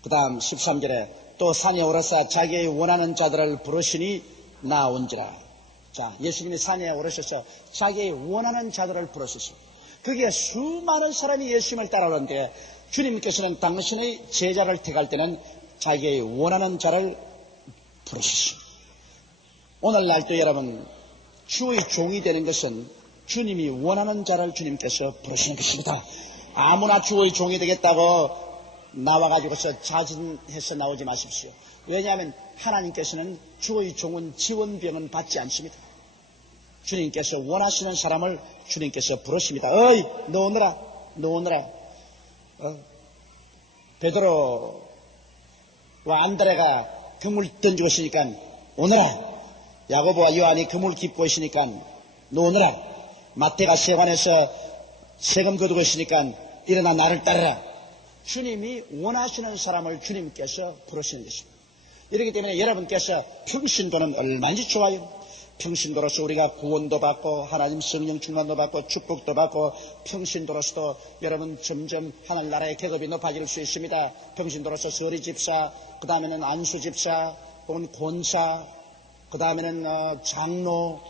그 다음 13절에 또 산에 오르사 자기의 원하는 자들을 부르시니 나온지라. 자, 예수님이 산에 오르셔서 자기의 원하는 자들을 부르셨습니다. 거기에 수많은 사람이 예수님을 따라오는데 주님께서는 당신의 제자를 택할 때는 자기의 원하는 자를 부르셨습니다. 오늘날도 여러분, 주의 종이 되는 것은 주님이 원하는 자를 주님께서 부르시는 것입니다. 아무나 주의 종이 되겠다고 나와가지고서 자진해서 나오지 마십시오. 왜냐하면 하나님께서는 주의 종은 지원병은 받지 않습니다. 주님께서 원하시는 사람을 주님께서 부르십니다. 어이, 너 오너라. 베드로와 안드레가 그물 던지고 있으니까 오너라. 야고보와 요한이 그물 깁고 있으니까 너 오너라. 마태가 세관에서 세금 거두고 있으니까 일어나 나를 따르라. 주님이 원하시는 사람을 주님께서 부르시는 것입니다. 이렇기 때문에 여러분께서 평신도는 얼마나 좋아요. 평신도로서 우리가 구원도 받고 하나님 성령 충만도 받고 축복도 받고 평신도로서도 여러분 점점 하늘나라의 계급이 높아질 수 있습니다. 평신도로서 서리 집사, 그 다음에는 안수 집사, 혹은 권사, 그 다음에는 장로,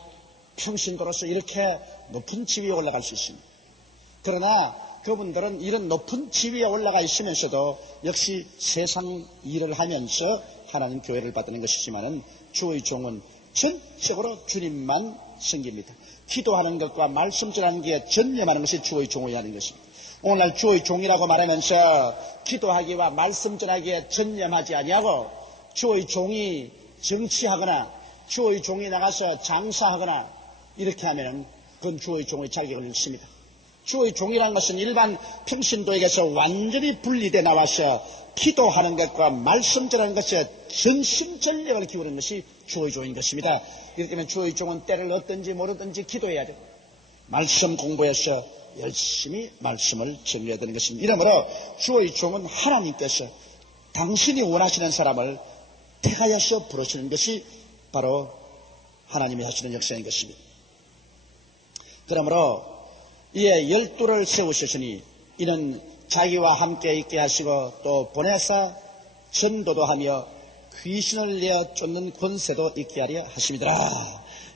평신도로서 이렇게 높은 지위에 올라갈 수 있습니다. 그러나 그분들은 이런 높은 지위에 올라가 있으면서도 역시 세상 일을 하면서 하나님 교회를 받는 것이지만은 주의 종은 전적으로 주님만 섬깁니다. 기도하는 것과 말씀 전하는 게 전념하는 것이 주의 종이 하는 것입니다. 오늘날 주의 종이라고 말하면서 기도하기와 말씀 전하기에 전념하지 아니하고 주의 종이 정치하거나 주의 종이 나가서 장사하거나 이렇게 하면은 그건 주의 종의 자격을 잃습니다. 주의 종이라는 것은 일반 평신도에게서 완전히 분리돼 나와서 기도하는 것과 말씀 전하는 것에 전심전력을 기울이는 것이 주의 종인 것입니다. 그렇기 때문에 주의 종은 때를 얻든지 모르든지 기도해야 되고 말씀 공부해서 열심히 말씀을 전해야 되는 것입니다. 이러므로 주의 종은 하나님께서 당신이 원하시는 사람을 택하여서 부르시는 것이 바로 하나님이 하시는 역사인 것입니다. 그러므로 이에 12를 세우셨으니 이는 자기와 함께 있게 하시고 또 보내사 전도도 하며 귀신을 내어 쫓는 권세도 있게 하려 하심이더라.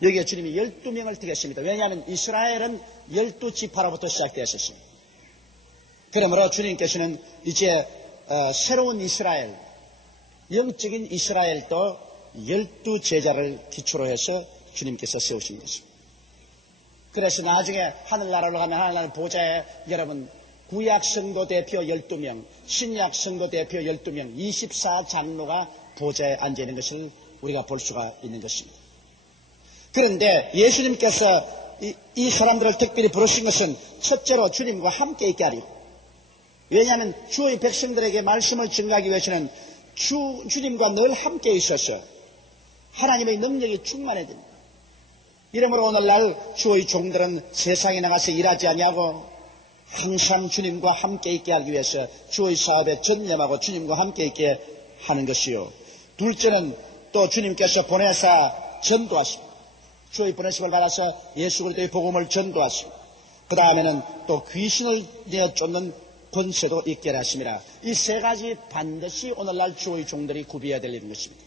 여기에 주님이 12명을 택했습니다. 왜냐하면 이스라엘은 12지파로부터 시작되었습니다. 그러므로 주님께서는 이제 새로운 이스라엘, 영적인 이스라엘도 12제자를 기초로 해서 주님께서 세우신 것입니다. 그래서 나중에 하늘나라로 가면 하늘나라 보좌에 여러분 구약 성도 대표 12명, 신약 성도 대표 12명, 24장로가 보좌에 앉아있는 것을 우리가 볼 수가 있는 것입니다. 그런데 예수님께서 이 사람들을 특별히 부르신 것은 첫째로 주님과 함께 있게 하리고, 왜냐하면 주의 백성들에게 말씀을 증가하기 위해서는 주님과 늘 함께 있어서 하나님의 능력이 충만해야 됩니다. 이러므로 오늘날 주의 종들은 세상에 나가서 일하지 아니하고 항상 주님과 함께 있게 하기 위해서 주의 사업에 전념하고 주님과 함께 있게 하는 것이요. 둘째는 또 주님께서 보내사 전도하십니다. 주의 보내심을 받아서 예수 그리스도의 복음을 전도하십니다. 그 다음에는 또 귀신을 내어 쫓는 권세도 있게 하십니다. 이 세 가지 반드시 오늘날 주의 종들이 구비해야 될 것입니다.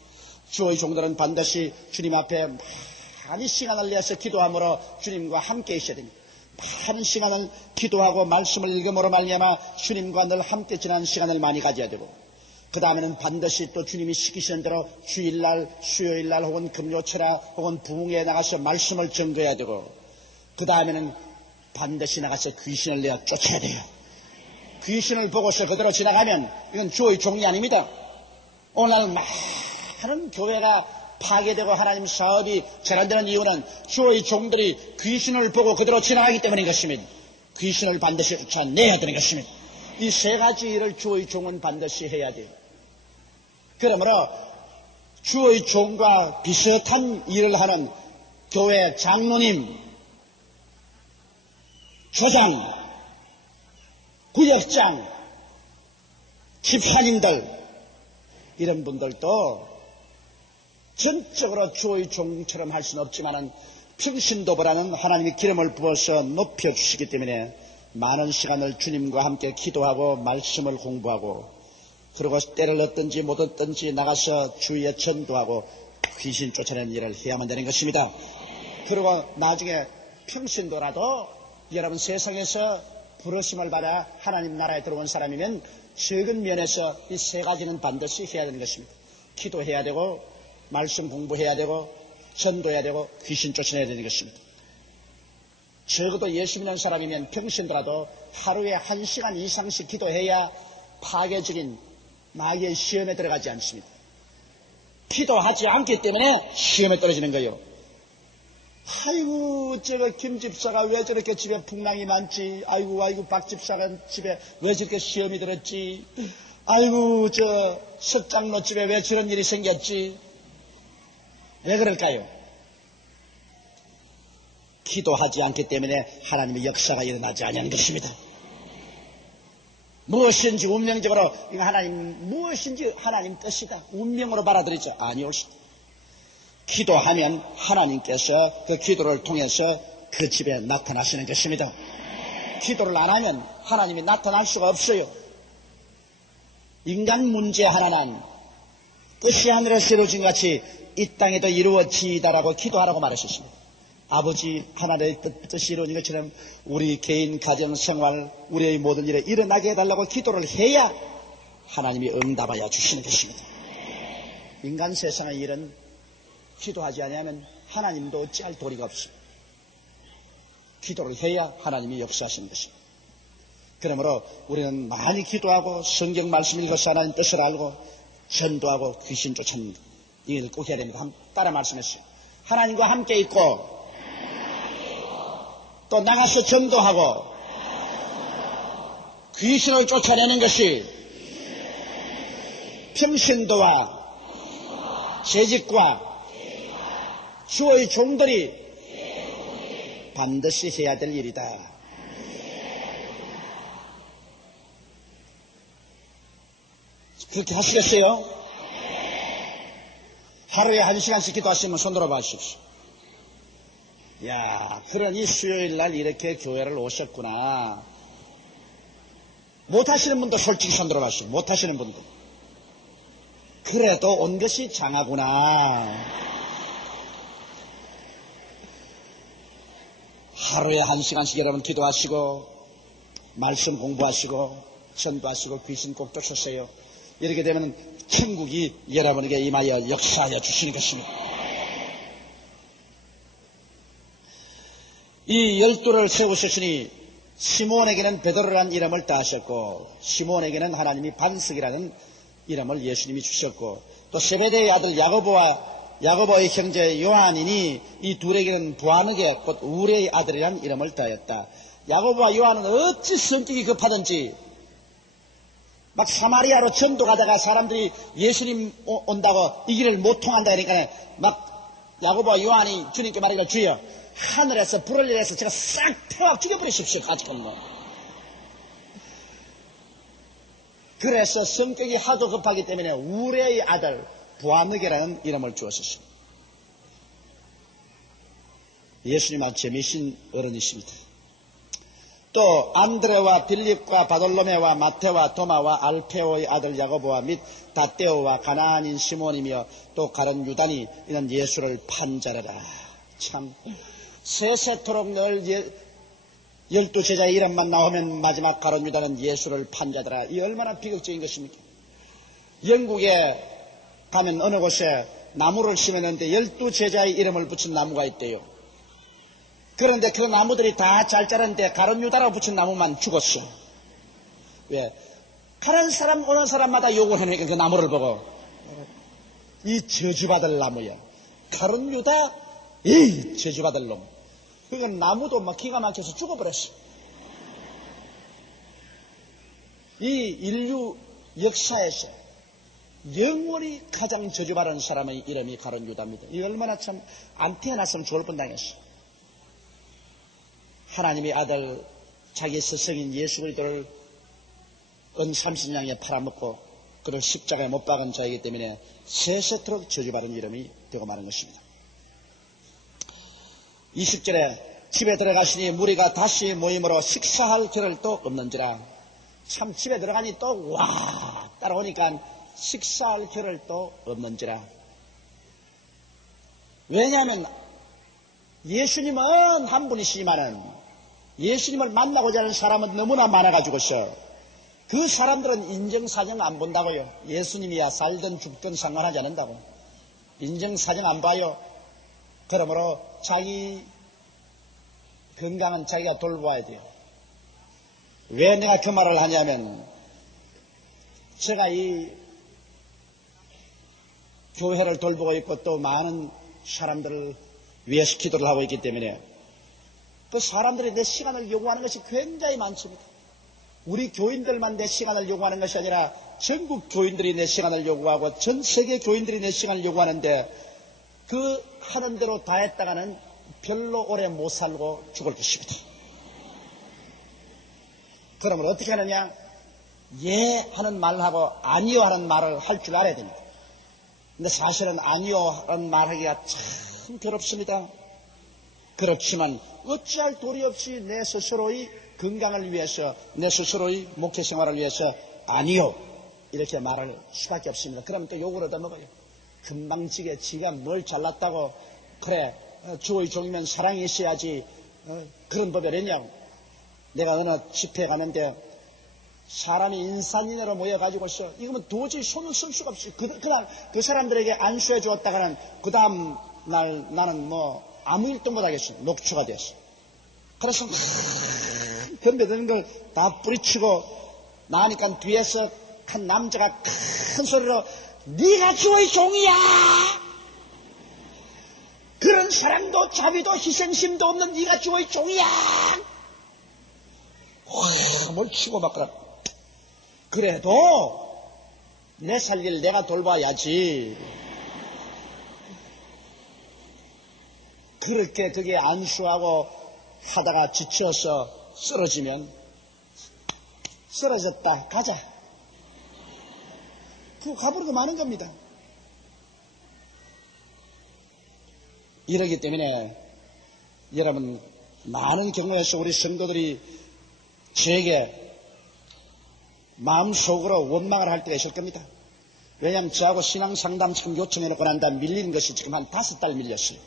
주의 종들은 반드시 주님 앞에 많은 시간을 내서 기도함으로 주님과 함께 있어야 됩니다. 많은 시간을 기도하고 말씀을 읽음으로 말미암아 주님과 늘 함께 지나는 시간을 많이 가져야 되고, 그 다음에는 반드시 또 주님이 시키시는 대로 주일날, 수요일날 혹은 금요철야 혹은 부흥회에 나가서 말씀을 전거해야 되고, 그 다음에는 반드시 나가서 귀신을 내어 쫓아야 돼요. 귀신을 보고서 그대로 지나가면 이건 주의 종이 아닙니다. 오늘 많은 교회가 파괴되고 하나님 사업이 잘 안 되는 이유는 주의 종들이 귀신을 보고 그대로 지나가기 때문인 것입니다. 귀신을 반드시 쫓아내야 되는 것입니다. 이 세 가지 일을 주의 종은 반드시 해야 돼요. 그러므로 주의 종과 비슷한 일을 하는 교회 장로님, 조장, 구역장, 집사님들, 이런 분들도 전적으로 주의 종처럼 할 수는 없지만은 평신도보라는 하나님이 기름을 부어서 높여주시기 때문에 많은 시간을 주님과 함께 기도하고 말씀을 공부하고, 그리고 때를 얻든지 못 얻든지 나가서 주위에 전도하고 귀신 쫓아내는 일을 해야만 되는 것입니다. 그리고 나중에 평신도라도 여러분 세상에서 부르심을 받아 하나님 나라에 들어온 사람이면 적은 면에서 이 세 가지는 반드시 해야 되는 것입니다. 기도해야 되고, 말씀 공부해야 되고 전도해야 되고 귀신 쫓아내야 되는 것입니다. 적어도 예수 믿는 사람이면 평신도라도 하루에 1시간 이상씩 기도해야 파괴적인 마귀의 시험에 들어가지 않습니다. 기도하지 않기 때문에 시험에 떨어지는 거예요. 아이고 저거 김 집사가 왜 저렇게 집에 풍랑이 많지, 아이고 박 집사가 집에 왜 저렇게 시험이 들었지, 아이고 저 석장로 집에 왜 저런 일이 생겼지. 왜 그럴까요? 기도하지 않기 때문에 하나님의 역사가 일어나지 않는 것입니다. 무엇인지 운명적으로 무엇인지 하나님 뜻이다 운명으로 받아들이죠. 아니올수다. 기도하면 하나님께서 그 기도를 통해서 그 집에 나타나시는 것입니다. 기도를 안 하면 하나님이 나타날 수가 없어요. 인간 문제 하나는 뜻이 하늘에서 이루어진 것 같이 이 땅에도 이루어지이다라고 기도하라고 말하셨습니다. 아버지 하나님의 뜻이 이루어진 것처럼 우리 개인 가정 생활 우리의 모든 일에 일어나게 해달라고 기도를 해야 하나님이 응답하여 주시는 것입니다. 인간 세상의 일은 기도하지 않으면 하나님도 어찌할 도리가 없습니다. 기도를 해야 하나님이 역사하시는 것입니다. 그러므로 우리는 많이 기도하고 성경 말씀 읽어서 하나님 뜻을 알고 전도하고 귀신 쫓아내는 이걸 꼭 해야 됩니다. 따라 말씀했어요. 하나님과 함께 있고 또 나가서 전도하고 귀신을 쫓아내는 것이 평신도와 재직과 주의 종들이 반드시 해야 될 일이다. 그렇게 하시겠어요? 하루에 1시간씩 기도하시면 손 들어봐 주십시오. 야, 그러니 수요일 날 이렇게 교회를 오셨구나. 못하시는 분도 솔직히 손 들어봐 주십시오. 못하시는 분들. 그래도 온 것이 장하구나. 하루에 1시간씩 여러분 기도하시고 말씀 공부하시고 전도하시고 귀신 꼭 쫓으세요. 이렇게 되면 천국이 여러분에게 임하여 역사하여 주시는 것입니다. 이 12를 세우셨으니 시몬에게는 베드로라는 이름을 따하셨고 시몬에게는 하나님이 반석이라는 이름을 예수님이 주셨고 또 세베대의 아들 야고보의 형제 요한이니 이 둘에게는 보아느게 곧 우레의 아들이라는 이름을 따였다. 야고보와 요한은 어찌 성격이 급하든지 막 사마리아로 전도 가다가 사람들이 예수님 온다고 이 길을 못 통한다 그러니까 막 야고보와 요한이 주님께 말하기를 주여 하늘에서 불을 내려서 제가 싹 태워 죽여버리십시오. 가지고는. 그래서 성격이 하도 급하기 때문에 우레의 아들 보아느게라는 이름을 주었습니다. 예수님하고 재미있는 어른이십니다. 또 안드레와 빌립과 바돌로메와 마테와 도마와 알페오의 아들 야고보와 및 다떼오와 가나안인 시몬이며 또 가룟 유다니 이는 예수를 판자래라. 참 세세토록 늘 12제자의 이름만 나오면 마지막 가룟 유다는 예수를 판자더라. 이 얼마나 비극적인 것입니까? 영국에 가면 어느 곳에 나무를 심었는데 12제자의 이름을 붙인 나무가 있대요. 그런데 그 나무들이 다 잘 자랐는데 가룟 유다라고 붙인 나무만 죽었어. 왜? 가는 사람 오는 사람마다 욕을 해놓으니까 그 나무를 보고 이 저주받을 나무야. 가룟 유다 이 저주받을 놈. 그러니까 나무도 막 기가 막혀서 죽어버렸어. 이 인류 역사에서 영원히 가장 저주받은 사람의 이름이 가룟 유다입니다. 이 얼마나 참 안 태어났으면 좋을 뻔당했어. 하나님의 아들 자기 스승인 예수 그리스도를 은삼신양에 팔아먹고 그를 십자가에 못 박은 자이기 때문에 세세토록 저주받은 이름이 되고 마는 것입니다. 20절에 집에 들어가시니 무리가 다시 모임으로 식사할 겨를도 없는지라. 참 집에 들어가니 또 와 따라오니까 식사할 겨를도 없는지라. 왜냐하면 예수님은 한 분이시지만은 예수님을 만나고자 하는 사람은 너무나 많아가지고서 그 사람들은 인정사정 안 본다고요. 예수님이야 살든 죽든 상관하지 않는다고. 인정사정 안 봐요. 그러므로 자기 건강은 자기가 돌봐야 돼요. 왜 내가 그 말을 하냐면, 제가 이 교회를 돌보고 있고 또 많은 사람들을 위해서 기도를 하고 있기 때문에 그 사람들이 내 시간을 요구하는 것이 굉장히 많습니다. 우리 교인들만 내 시간을 요구하는 것이 아니라 전국 교인들이 내 시간을 요구하고 전 세계 교인들이 내 시간을 요구하는데, 그 하는 대로 다 했다가는 별로 오래 못 살고 죽을 것입니다. 그러면 어떻게 하느냐? 예 하는 말하고 아니요 하는 말을 할 줄 알아야 됩니다. 근데 사실은 아니요 하는 말하기가 참 괴롭습니다. 그렇지만 어찌할 도리 없이 내 스스로의 건강을 위해서, 내 스스로의 목회 생활을 위해서 아니요 이렇게 말할 수밖에 없습니다. 그럼 또 욕을 얻어먹어요. 금방지게 지가 뭘 잘났다고, 그래 주의 종이면 사랑이 있어야지, 그런 법이 어딨냐고. 내가 어느 집회에 가는데 사람이 인산인해로 모여가지고서 이거면 도저히 손을 쓸 수가 없어요. 그날 그 사람들에게 안수해 주었다가는 그 다음 날 나는 뭐 아무 일도 못하겠어요. 녹초가 됐어. 그래서 덤벼드는 걸 다 뿌리치고 나니까 뒤에서 한 남자가 큰 소리로 네가 주의 종이야! 그런 사랑도 자비도 희생심도 없는 네가 주의 종이야! 뭘 치고 막 그래. 그래도 내 살길 내가 돌봐야지. 그렇게 그게 안수하고 하다가 지쳐서 쓰러지면 쓰러졌다 가자. 그거 가버리고 마는 겁니다. 이러기 때문에 여러분, 많은 경우에서 우리 성도들이 저에게 마음속으로 원망을 할 때가 있을 겁니다. 왜냐하면 저하고 신앙상담 지금 요청해놓고 난 다음 밀린 것이 지금 한 5달 밀렸어요.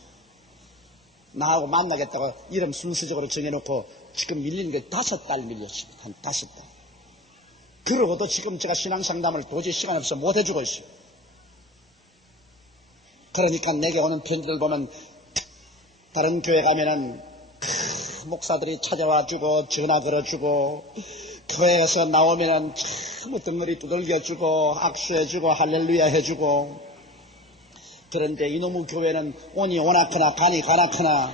나하고 만나겠다고 이름 순서적으로 정해놓고 지금 밀린 게 5달 밀렸습니다. 한 5달. 그러고도 지금 제가 신앙상담을 도저히 시간 없어 못 해주고 있어요. 그러니까 내게 오는 편지를 보면 다른 교회 가면은 목사들이 찾아와주고 전화 걸어주고, 교회에서 나오면은 참 덩어리 두들겨주고 악수해주고 할렐루야 해주고. 그런데 이놈의 교회는 오니 오나크나 가니 가나크나,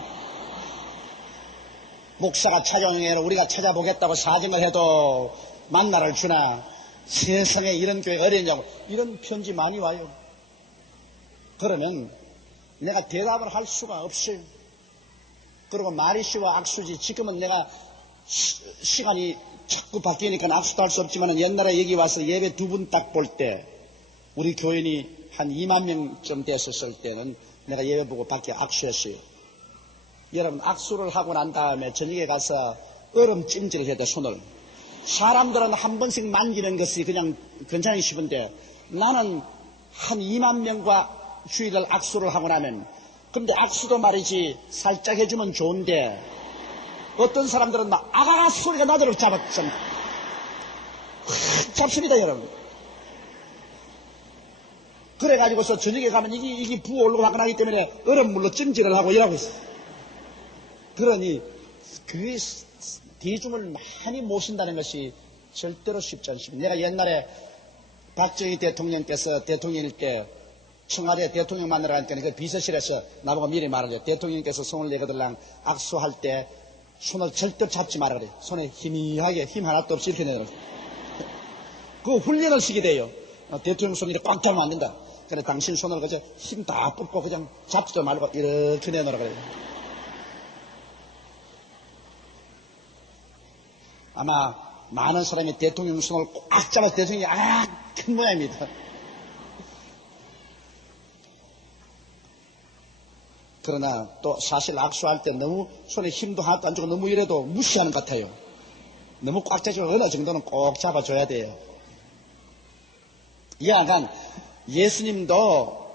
목사가 찾아오는 게 우리가 찾아보겠다고 사정을 해도 만나를 주나, 세상에 이런 교회가 어딨냐고 이런 편지 많이 와요. 그러면 내가 대답을 할 수가 없어요. 그리고 말이 쉬워 악수지. 지금은 내가 시간이 자꾸 바뀌니까 악수도 할 수 없지만 옛날에 여기 와서 예배 2분 딱 볼 때 우리 교인이 한 2만 명쯤 됐었을 때는 내가 예배 보고 밖에 악수했어요. 여러분, 악수를 하고 난 다음에 저녁에 가서 얼음 찜질을 해야 돼, 손을. 사람들은 한 번씩 만지는 것이 그냥 괜찮기 싶은데 나는 한 2만 명과 주일을 악수를 하고 나면, 근데 악수도 말이지 살짝 해주면 좋은데 어떤 사람들은 막 아가가 소리가 나도록 잡습니다. 여러분. 그래가지고서 저녁에 가면 이게 부어올고 하기 때문에 얼음물로 찜질을 하고 이러고 있어요. 그러니 그 대중을 많이 모신다는 것이 절대로 쉽지 않습니다. 내가 옛날에 박정희 대통령께서 대통령일 때 청와대 대통령 만나러 갈 때는 그 비서실에서 나보고 미리 말하죠. 대통령께서 손을 내거들랑 악수할 때 손을 절대 잡지 말아 그래요. 손에 희미하게 힘 하나도 없이 이렇게 내더라고요. 그 훈련을 시게 돼요. 대통령 손이 꽉 잡으면 안 된다. 그래 당신 손을 그저 힘 다 뽑고 그냥 잡지도 말고 이렇게 내놓으라 그래요. 아마 많은 사람이 대통령 손을 꽉 잡아서 대통령이 큰 모양입니다. 그러나 또 사실 악수할 때 너무 손에 힘도 하나도 안 주고 너무 이래도 무시하는 것 같아요. 너무 꽉 잡아서 어느 정도는 꼭 잡아줘야 돼요. 이하간 예수님도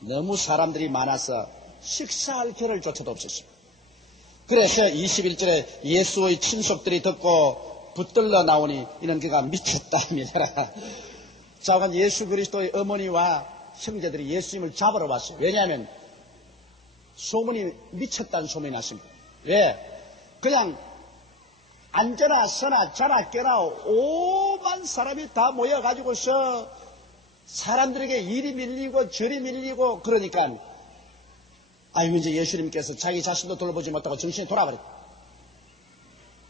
너무 사람들이 많아서 식사할 겨를조차도 없었습니다. 그래서 21절에 예수의 친속들이 듣고 붙들러 나오니 이는 그가 미쳤다 하니라. 자, 예수 그리스도의 어머니와 형제들이 예수님을 잡으러 왔어요. 왜냐하면 소문이 미쳤다는 소문이 났습니다. 왜? 그냥 앉아나 서나 자나 깨나 오만 사람이 다 모여가지고서 사람들에게 이리 밀리고 저리 밀리고 그러니까 아이고 이제 예수님께서 자기 자신도 돌보지 못하고 정신이 돌아버렸다.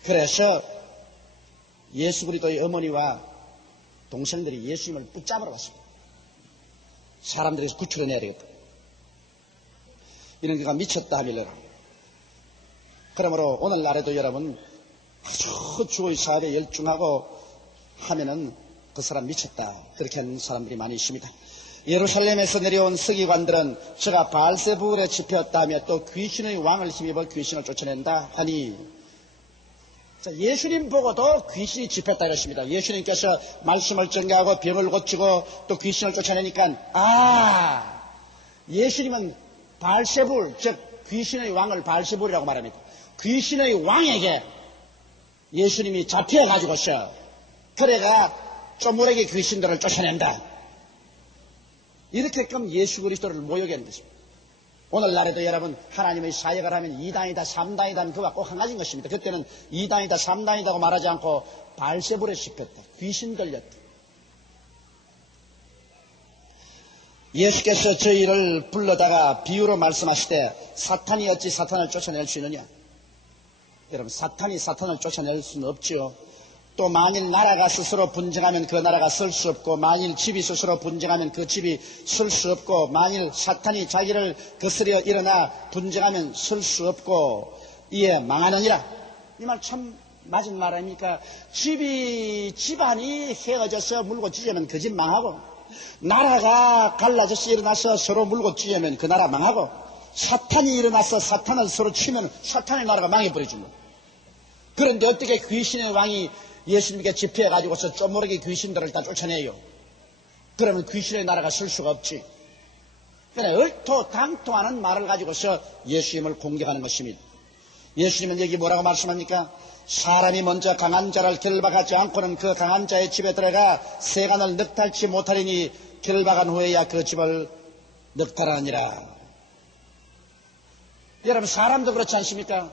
그래서 예수 그리스도의 어머니와 동생들이 예수님을 붙잡으러 갔습니다. 사람들에서 구출해내야 되겠다. 이런 게가 미쳤다 하밀러라. 그러므로 오늘날에도 여러분 아주 주의 사업에 열중하고 하면은 그 사람 미쳤다. 그렇게 하는 사람들이 많이 있습니다. 예루살렘에서 내려온 서기관들은 저가 바알세불에 집혔다며 또 귀신의 왕을 힘입어 귀신을 쫓아낸다 하니 예수님 보고도 귀신이 집혔다 이렇습니다. 예수님께서 말씀을 전가하고 병을 고치고 또 귀신을 쫓아내니까 예수님은 바알세불 즉 귀신의 왕을 바알세불이라고 말합니다. 귀신의 왕에게 예수님이 잡혀가지고서 그래가 쪼무레기 귀신들을 쫓아낸다. 이렇게끔 예수 그리스도를 모욕하는 것입니다. 오늘날에도 여러분 하나님의 사역을 하면 2단이다 3단이다 하면 그와 꼭 한 가지인 것입니다. 그때는 2단이다 3단이다고 말하지 않고 바알세불에 씹혔다. 귀신 들렸다. 예수께서 저희를 불러다가 비유로 말씀하시되 사탄이 어찌 사탄을 쫓아낼 수 있느냐. 여러분 사탄이 사탄을 쫓아낼 수는 없죠. 또 만일 나라가 스스로 분쟁하면 그 나라가 설 수 없고 만일 집이 스스로 분쟁하면 그 집이 설 수 없고 만일 사탄이 자기를 거스려 일어나 분쟁하면 설 수 없고 이에 망하느니라. 이 말 참 맞은 말 아닙니까? 집안이 헤어져서 물고 찢으면 그 집 망하고 나라가 갈라져서 일어나서 서로 물고 찢으면 그 나라 망하고 사탄이 일어나서 사탄을 서로 치면 사탄의 나라가 망해버리죠. 그런데 어떻게 귀신의 왕이 예수님께 집회해가지고서 쪼무레기 귀신들을 다 쫓아내요. 그러면 귀신의 나라가 설 수가 없지. 그러나 얼토당토하는 말을 가지고서 예수님을 공격하는 것입니다. 예수님은 여기 뭐라고 말씀합니까? 사람이 먼저 강한 자를 결박하지 않고는 그 강한 자의 집에 들어가 세간을 넉달치 못하리니 결박한 후에야 그 집을 넉달하니라. 여러분 사람도 그렇지 않습니까?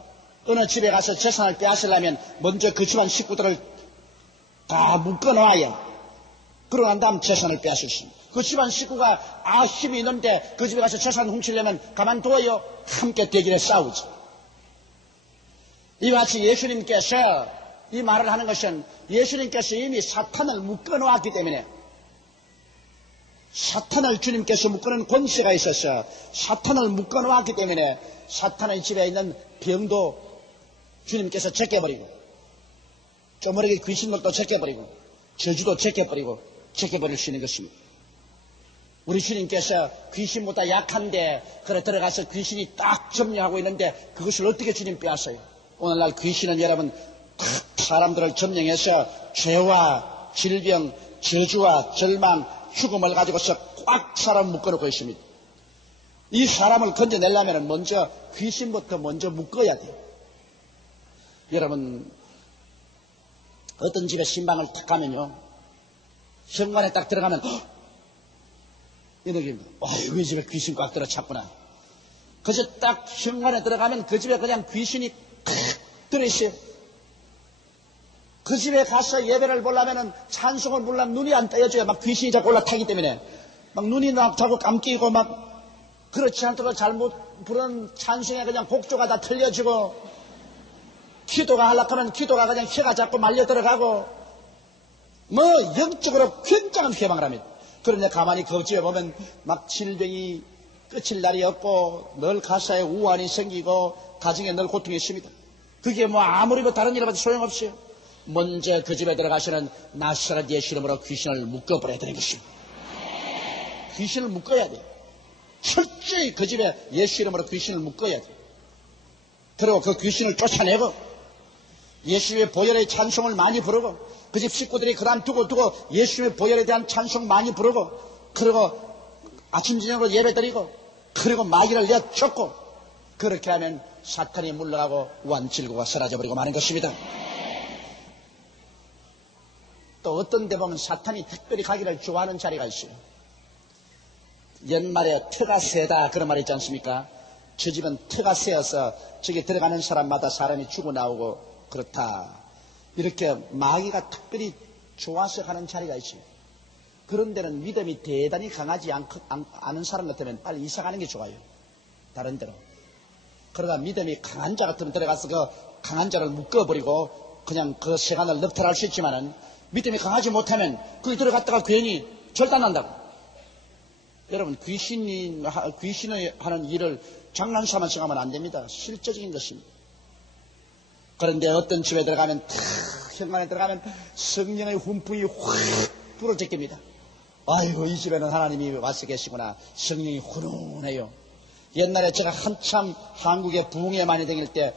어느 집에 가서 재산을 빼앗으려면 먼저 그 집안 식구들을 다 묶어놓아야 그러고 난 다음 재산을 빼앗을 수 있습니다. 그 집안 식구가 힘이 있는데 그 집에 가서 재산 훔치려면 가만두어요? 함께 대결에 싸우죠. 이와 같이 예수님께서 이 말을 하는 것은 예수님께서 이미 사탄을 묶어놓았기 때문에 사탄을 주님께서 묶어놓은 권세가 있어서 사탄을 묶어놓았기 때문에 사탄의 집에 있는 병도 주님께서 제껴버리고 쪼무레기 귀신들도 제껴버리고 저주도 제껴버릴 수 있는 것입니다. 우리 주님께서 귀신보다 약한데 그래 들어가서 귀신이 딱 점령하고 있는데 그것을 어떻게 주님 빼앗아요? 오늘날 귀신은 여러분 사람들을 점령해서 죄와 질병, 저주와 절망, 죽음을 가지고서 꽉 사람 묶어놓고 있습니다. 이 사람을 건져내려면 먼저 귀신부터 먼저 묶어야 돼요. 여러분 어떤 집에 신방을 딱 가면요 현관에 딱 들어가면 이 느낌입니다. 이 집에 귀신 꽉 들어찼구나. 그래서 딱 현관에 들어가면 그 집에 그냥 귀신이 탁 들어있어요. 그 집에 가서 예배를 보려면 찬송을 보려면 눈이 안 떠여져요. 막 귀신이 자꾸 올라타기 때문에 막 눈이 막 자꾸 감기고 막 그렇지 않다고 잘못 부른 찬송에 그냥 곡조가 다 틀려지고 기도가 하려고 하면 기도가 그냥 혀가 자꾸 말려 들어가고 뭐 영적으로 굉장한 회방을 합니다. 그런데 가만히 그 집에 보면 막 질병이 끝일 날이 없고 늘 가사에 우환이 생기고 가정에 늘 고통이 있습니다. 그게 뭐 아무리 뭐 다른 일이라도 소용없어요. 먼저 그 집에 들어가시는 나사렛 예수 이름으로 귀신을 묶어버려야 되는 것입니다. 귀신을 묶어야 돼요. 철저히 그 집에 예수 이름으로 귀신을 묶어야 돼요. 그리고 그 귀신을 쫓아내고 예수의 보혈의 찬송을 많이 부르고 그 집 식구들이 그다음 두고 예수의 보혈에 대한 찬송 많이 부르고 그리고 아침 저녁으로 예배드리고 그리고 마귀를 내쫓고 그렇게 하면 사탄이 물러가고 완질고가 사라져버리고 마는 것입니다. 또 어떤 데 보면 사탄이 특별히 가기를 좋아하는 자리가 있어요. 옛말에 터가 세다 그런 말이 있지 않습니까? 저 집은 터가 세어서 저기 들어가는 사람마다 사람이 죽어 나오고 그렇다. 이렇게 마귀가 특별히 좋아서 가는 자리가 있어요. 그런 데는 믿음이 대단히 강하지 않은 사람 같으면 빨리 이사 가는 게 좋아요. 다른 데로. 그러다 믿음이 강한 자 같으면 들어가서 그 강한 자를 묶어버리고 그냥 그 세간을 넉탈할 수 있지만은 믿음이 강하지 못하면 거기 들어갔다가 괜히 절단난다고. 여러분 귀신이 하는 일을 장난삼아서 하면 안 됩니다. 실제적인 것입니다. 그런데 어떤 집에 들어가면 현관에 들어가면 성령의 훈풍이 확 불어제낍니다. 아이고 이 집에는 하나님이 와서 계시구나. 성령이 훈훈해요. 옛날에 제가 한참 한국에 부흥회 많이 다닐 때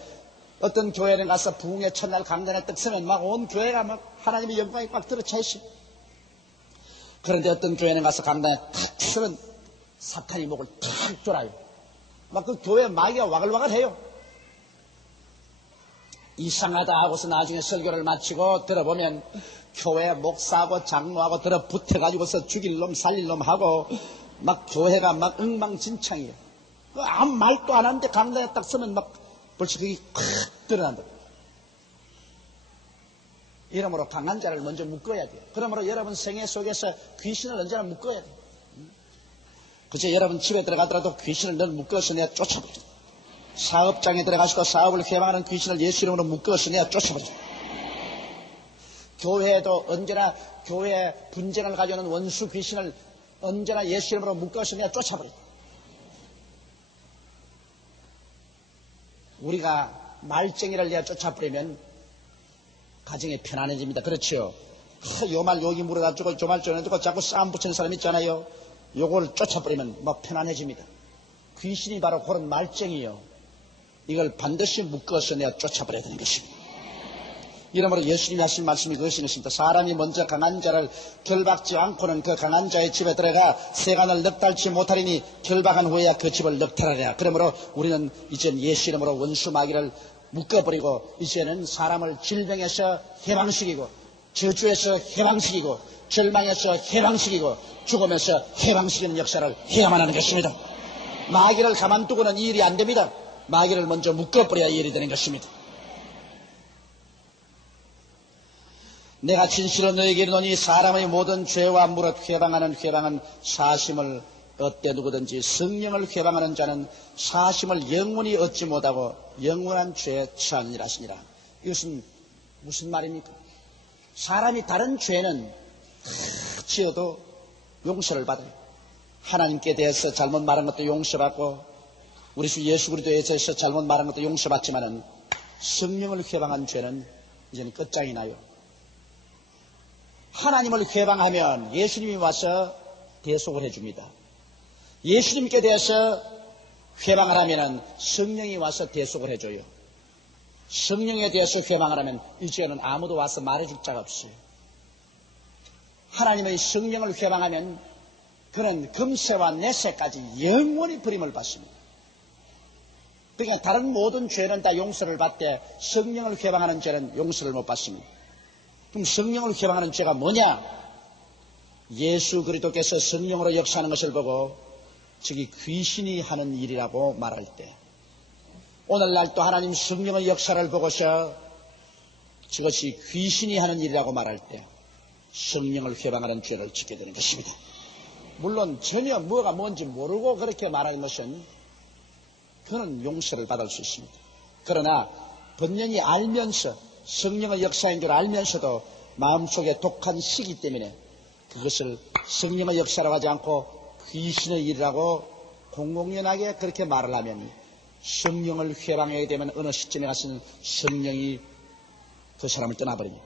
어떤 교회를 가서 부흥회 첫날 강단에 딱 서면 막 온 교회가 막 하나님의 영광이 꽉 들어차 있어요. 그런데 어떤 교회는 가서 강단에 탁 서면 사탄이 목을 탁 졸아요. 막 그 교회 마귀가 와글와글해요. 이상하다 하고서 나중에 설교를 마치고 들어보면 교회 목사하고 장로하고 들어붙어가지고서 죽일 놈 살릴 놈 하고 막 교회가 막 엉망진창이에요. 아무 말도 안 하는데 강단에 딱 서면 막 벌써 그게 콱 드러난다. 이러므로 강한 자를 먼저 묶어야 돼요. 그러므로 여러분 생애 속에서 귀신을 언제나 묶어야 돼요. 그저 여러분 집에 들어가더라도 귀신을 늘 묶어서 내가 쫓아버려. 사업장에 들어가서도 사업을 개방하는 귀신을 예수 이름으로 묶어서 내가 쫓아버려. 교회에도 언제나 교회 분쟁을 가져오는 원수 귀신을 언제나 예수 이름으로 묶어서 내가 쫓아버려. 우리가 말쟁이를 내가 쫓아버리면 가정이 편안해집니다. 그렇죠? 요 말 여기 물어가지고 저 말 전해주고 자꾸 싸움 붙이는 사람 있잖아요. 요걸 쫓아버리면 뭐 편안해집니다. 귀신이 바로 그런 말쟁이요. 이걸 반드시 묶어서 내가 쫓아버려야 되는 것입니다. 이러므로 예수님이 하신 말씀이 그것이었습니다. 사람이 먼저 강한 자를 결박지 않고는 그 강한 자의 집에 들어가 세간을 넉달지 못하리니 결박한 후에야 그 집을 넉탈하리라. 그러므로 우리는 이제 예수 이름으로 원수 마귀를 묶어버리고 이제는 사람을 질병에서 해방시키고 저주에서 해방시키고 절망에서 해방시키고 죽음에서 해방시키는 역사를 해야만 하는 것입니다. 마귀를 가만두고는 이 일이 안 됩니다. 마귀를 먼저 묶어버려야 이 일이 되는 것입니다. 내가 진실로 너에게 이르노니 사람의 모든 죄와 무릇 회방은 사심을 얻되 누구든지 성령을 회방하는 자는 사심을 영원히 얻지 못하고 영원한 죄에 처하느니라 하시니라. 이것은 무슨 말입니까? 사람이 다른 죄는 지어도 용서를 받아요. 하나님께 대해서 잘못 말한 것도 용서받고 우리 주 예수 그리스도에 대해서 잘못 말한 것도 용서받지만은 성령을 회방한 죄는 이제는 끝장이 나요. 하나님을 회방하면 예수님이 와서 대속을 해줍니다. 예수님께 대해서 회방을 하면 성령이 와서 대속을 해줘요. 성령에 대해서 회방을 하면 이제는 아무도 와서 말해줄 자가 없어요. 하나님의 성령을 회방하면 그는 금세와 내세까지 영원히 버림을 받습니다. 그러니까 다른 모든 죄는 다 용서를 받되 성령을 회방하는 죄는 용서를 못 받습니다. 그럼 성령을 회방하는 죄가 뭐냐? 예수 그리스도께서 성령으로 역사하는 것을 보고 저기 귀신이 하는 일이라고 말할 때, 오늘날 또 하나님 성령의 역사를 보고서 저것이 귀신이 하는 일이라고 말할 때 성령을 회방하는 죄를 짓게 되는 것입니다. 물론 전혀 뭐가 뭔지 모르고 그렇게 말하는 것은 그는 용서를 받을 수 있습니다. 그러나 번연히 알면서 성령의 역사인 줄 알면서도 마음속에 독한 시기 때문에 그것을 성령의 역사라고 하지 않고 귀신의 일이라고 공공연하게 그렇게 말을 하면 성령을 회방하게 되면 어느 시점에 가서는 성령이 그 사람을 떠나버립니다.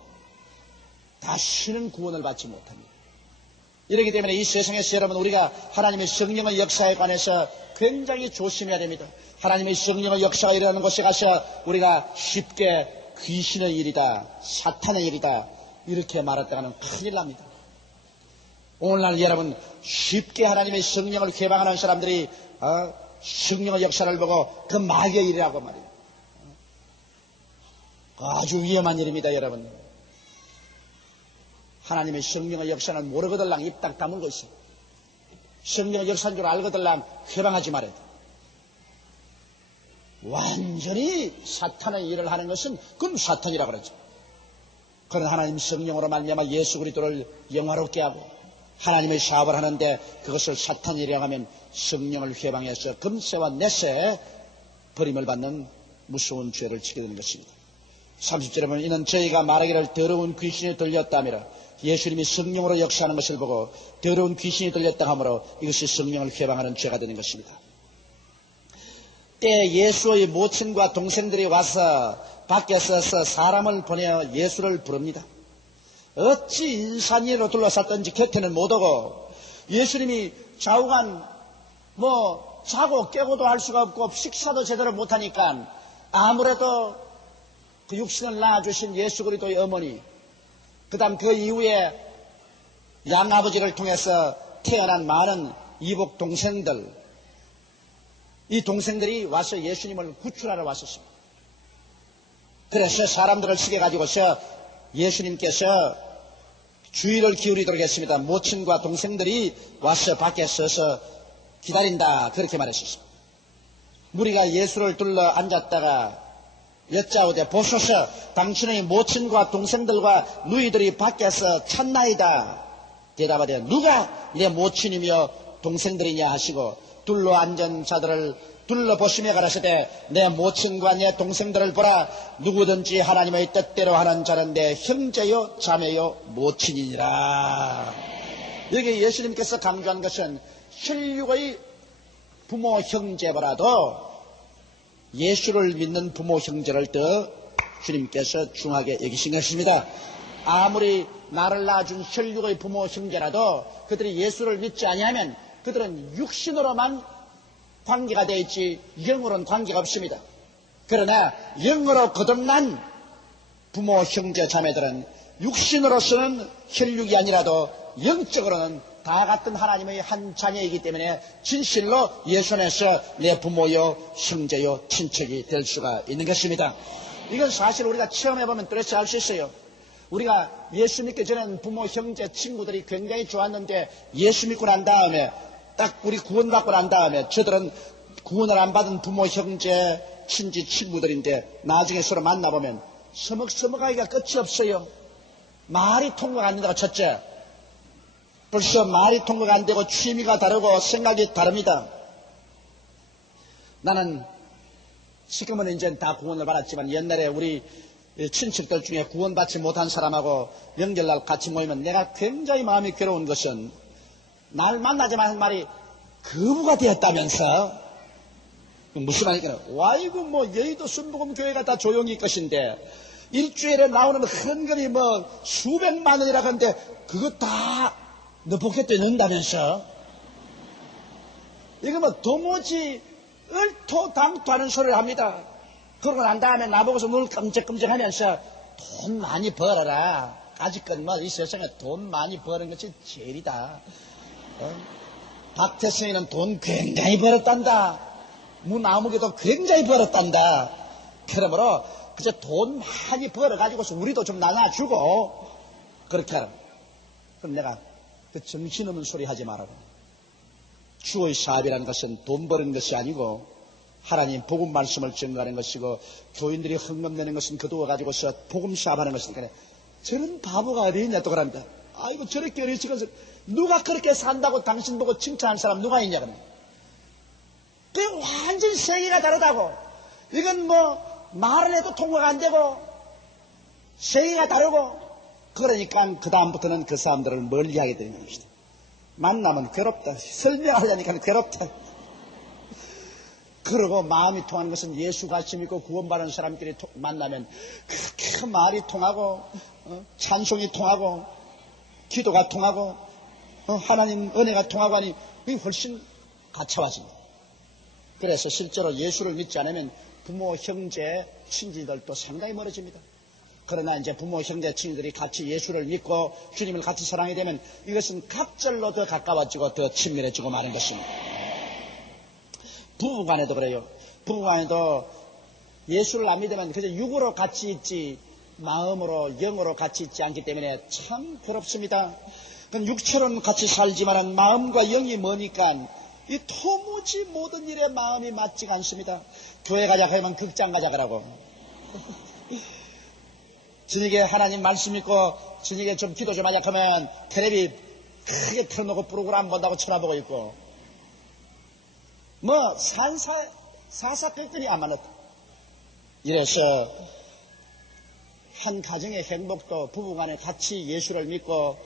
다시는 구원을 받지 못합니다. 이렇기 때문에 이 세상에서 여러분 우리가 하나님의 성령의 역사에 관해서 굉장히 조심해야 됩니다. 하나님의 성령의 역사가 일어나는 곳에 가서 우리가 쉽게 귀신의 일이다, 사탄의 일이다 이렇게 말했다가는 큰일 납니다. 오늘날 여러분 쉽게 하나님의 성령을 회방하는 사람들이 성령의 역사를 보고 그 마귀의 일이라고 말해요. 아주 위험한 일입니다. 여러분 하나님의 성령의 역사는 모르거들랑 입 딱 다물고 있어요. 성령의 역사인 줄 알거들랑 회방하지 말아야 돼. 완전히 사탄의 일을 하는 것은 그건 사탄이라고 그러죠. 그러나 하나님 성령으로 말미암아 예수 그리스도를 영화롭게 하고 하나님의 사업을 하는데 그것을 사탄이라고 하면 성령을 회방해서 금세와 넷세 버림을 받는 무서운 죄를 지게 되는 것입니다. 30절에 보면 이는 저희가 말하기를 더러운 귀신이 들렸다며 예수님이 성령으로 역사하는 것을 보고 더러운 귀신이 들렸다 하므로 이것이 성령을 회방하는 죄가 되는 것입니다. 때 예수의 모친과 동생들이 와서 밖에 서서 사람을 보내어 예수를 부릅니다. 어찌 인산이로 둘러쌌던지 곁에는 못 오고 예수님이 좌우간 자고 깨고도 할 수가 없고 식사도 제대로 못하니까 아무래도 그 육신을 낳아주신 예수 그리스도의 어머니 그 다음 그 이후에 양아버지를 통해서 태어난 많은 이복 동생들 이 동생들이 와서 예수님을 구출하러 왔었습니다. 그래서 사람들을 시켜가지고서 예수님께서 주의를 기울이도록 했습니다. 모친과 동생들이 와서 밖에 서서 기다린다 그렇게 말했습니다. 무리가 예수를 둘러 앉았다가 여짜오되 보소서 당신의 모친과 동생들과 누이들이 밖에서 찾나이다. 대답하되 누가 내 모친이며 동생들이냐 하시고 둘러 앉은 자들을 둘러보시며 가라사대 내 모친과 내 동생들을 보라. 누구든지 하나님의 뜻대로 하는 자는 내 형제요 자매요 모친이니라. 여기 예수님께서 강조한 것은 혈육의 부모 형제보다도 예수를 믿는 부모 형제를 더 주님께서 중하게 여기신 것입니다. 아무리 나를 낳아준 혈육의 부모 형제라도 그들이 예수를 믿지 아니하면 그들은 육신으로만 관계가 되어 있지 영으로는 관계가 없습니다. 그러나 영으로 거듭난 부모 형제 자매들은 육신으로서는 혈육이 아니라도 영적으로는 다 같은 하나님의 한 자녀이기 때문에 진실로 예수 안에서 내 부모요 형제요 친척이 될 수가 있는 것입니다. 이건 사실 우리가 체험해보면 또렷이 알 수 있어요. 우리가 예수 믿기 전에는 부모 형제 친구들이 굉장히 좋았는데 예수 믿고 난 다음에 딱 우리 구원받고 난 다음에 저들은 구원을 안 받은 부모 형제 친지 친구들인데 나중에 서로 만나보면 서먹서먹하기가 끝이 없어요. 말이 통과가 안 된다고 첫째. 벌써 말이 통과가 안 되고 취미가 다르고 생각이 다릅니다. 나는 지금은 이제 다 구원을 받았지만 옛날에 우리 친척들 중에 구원받지 못한 사람하고 명절날 같이 모이면 내가 굉장히 마음이 괴로운 것은 날 만나자마자 하는 말이 거부가 되었다면서 무슨 말이냐 와이고 여의도 순복음 교회가 다 조용히 것인데 일주일에 나오는 헌금이 수백만 원이라 하는데 그거 다 너 포켓에 넣는다면서 이거 도무지 얼토당토하는 소리를 합니다. 그러고 난 다음에 나보고서 눈을 끔적끔적하면서 돈 많이 벌어라. 아직은 이 세상에 돈 많이 버는 것이 제일이다. 박태승이는 돈 굉장히 벌었단다. 문아무개도 굉장히 벌었단다. 그러므로 그저 돈 많이 벌어가지고서 우리도 좀 나눠주고 그렇게 하라. 그럼 내가 그 정신없는 소리 하지 말아라. 주의 사업이라는 것은 돈 버는 것이 아니고 하나님 복음 말씀을 전가하는 것이고 교인들이 헌금 내는 것은 거두어가지고서 복음 사업하는 것이니까 저런 바보가 어디 있냐 또 그럽니다. 아이고 저렇게 어리석어서 누가 그렇게 산다고 당신 보고 칭찬하는 사람 누가 있냐 그래. 그게 완전히 세계가 다르다고. 이건 말을 해도 통과가 안 되고 세계가 다르고 그러니까 그 다음부터는 그 사람들을 멀리하게 되는 것이다. 만나면 괴롭다. 설명하려니까 괴롭다. 그러고 마음이 통하는 것은 예수 같이 믿고 구원받은 사람끼리 만나면 그렇게 말이 통하고 찬송이 통하고 기도가 통하고 하나님 은혜가 통하고 하니 그게 훨씬 가차워집니다. 그래서 실제로 예수를 믿지 않으면 부모, 형제, 친지들도 상당히 멀어집니다. 그러나 이제 부모, 형제, 친구들이 같이 예수를 믿고 주님을 같이 사랑하게 되면 이것은 각절로 더 가까워지고 더 친밀해지고 마는 것입니다. 부부간에도 그래요. 부부간에도 예수를 안 믿으면 그저 육으로 같이 있지 마음으로 영으로 같이 있지 않기 때문에 참 괴롭습니다. 그건 육체로는 같이 살지만 마음과 영이 뭐니까 이 도무지 모든 일에 마음이 맞지가 않습니다. 교회 가자 하면 극장 가자 그러고 저녁에 하나님 말씀 읽고 저녁에 좀 기도 좀 하자 하면 텔레비 크게 틀어놓고 프로그램 본다고 쳐다보고 있고 뭐 사사건건이 안 맞았다. 이래서 한 가정의 행복도 부부간에 같이 예수를 믿고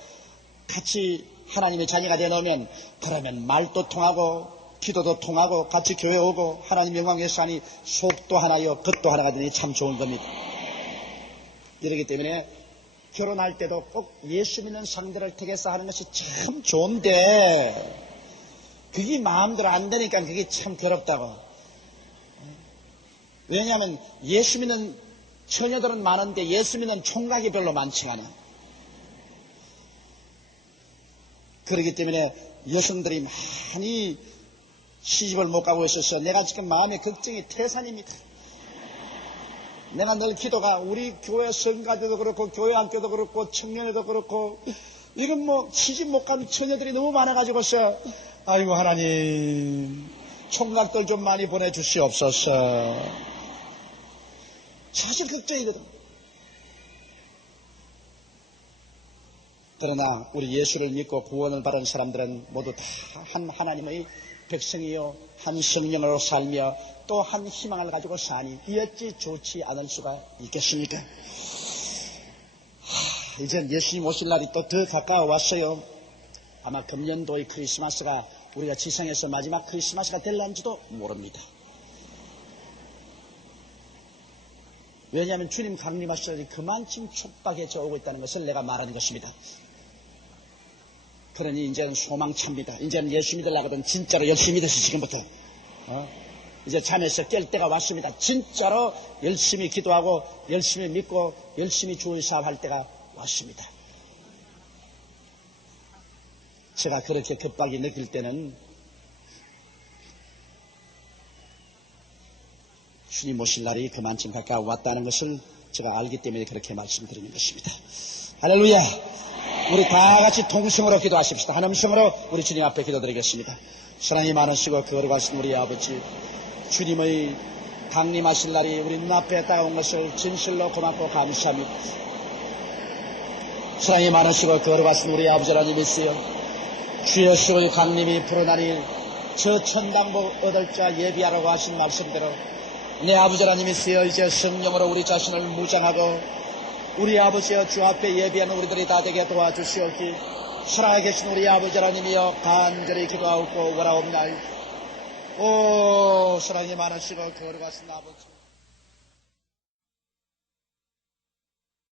같이 하나님의 자녀가 되어놓으면 그러면 말도 통하고 기도도 통하고 같이 교회 오고 하나님 영광 위해서 하니 속도 하나요 겉도 하나가 되니 참 좋은 겁니다. 이러기 때문에 결혼할 때도 꼭 예수 믿는 상대를 택해서 하는 것이 참 좋은데 그게 마음대로 안 되니까 그게 참 괴롭다고. 왜냐하면 예수 믿는 처녀들은 많은데 예수 믿는 총각이 별로 많지가 않아. 그렇기 때문에 여성들이 많이 시집을 못 가고 있어서 내가 지금 마음의 걱정이 태산입니다. 내가 늘 기도가 우리 교회 성가대도 그렇고 교회 학교도 그렇고 청년회도 그렇고 이런 뭐 시집 못 간 처녀들이 너무 많아가지고서 아이고 하나님 총각들 좀 많이 보내주시옵소서. 사실 걱정이거든. 그러나 우리 예수를 믿고 구원을 받은 사람들은 모두 다 한 하나님의 백성이요 한 성령으로 살며 또 한 희망을 가지고 사니 어찌 좋지 않을 수가 있겠습니까? 이제 예수님 오실 날이 또 더 가까워 왔어요. 아마 금년도의 크리스마스가 우리가 지상에서 마지막 크리스마스가 될런지도 모릅니다. 왜냐하면 주님 강림하실 날이 그만큼 촉박해져 오고 있다는 것을 내가 말하는 것입니다. 그러니 이제는 소망찹니다. 이제는 예수 믿으려거든 진짜로 열심히 믿어서 지금부터 이제 잠에서 깰 때가 왔습니다. 진짜로 열심히 기도하고 열심히 믿고 열심히 주의 사업할 때가 왔습니다. 제가 그렇게 급하게 느낄 때는 주님 오실 날이 그만큼 가까워 왔다는 것을 제가 알기 때문에 그렇게 말씀드리는 것입니다. 할렐루야. 우리 다 같이 동성으로 기도하십시다. 한 음성으로 우리 주님 앞에 기도드리겠습니다. 사랑이 많으시고 거룩하신 우리 아버지, 주님의 강림하실 날이 우리 눈앞에 다가온 것을 진실로 고맙고 감사합니다. 사랑이 많으시고 거룩하신 우리 아버지 하나님이시여, 주 예수의 강림이 푸르나니 저 천당복 얻을 자 예비하라고 하신 말씀대로 내 아버지 하나님이시여, 이제 성령으로 우리 자신을 무장하고 우리 아버지여 주 앞에 예비하는 우리들이 다 되게 도와주시옵기. 살아 계신 우리 아버지 하나님이여 간절히 기도하옵고 원하옵나이다. 오 사랑이 많으시고 거룩하신 아버지,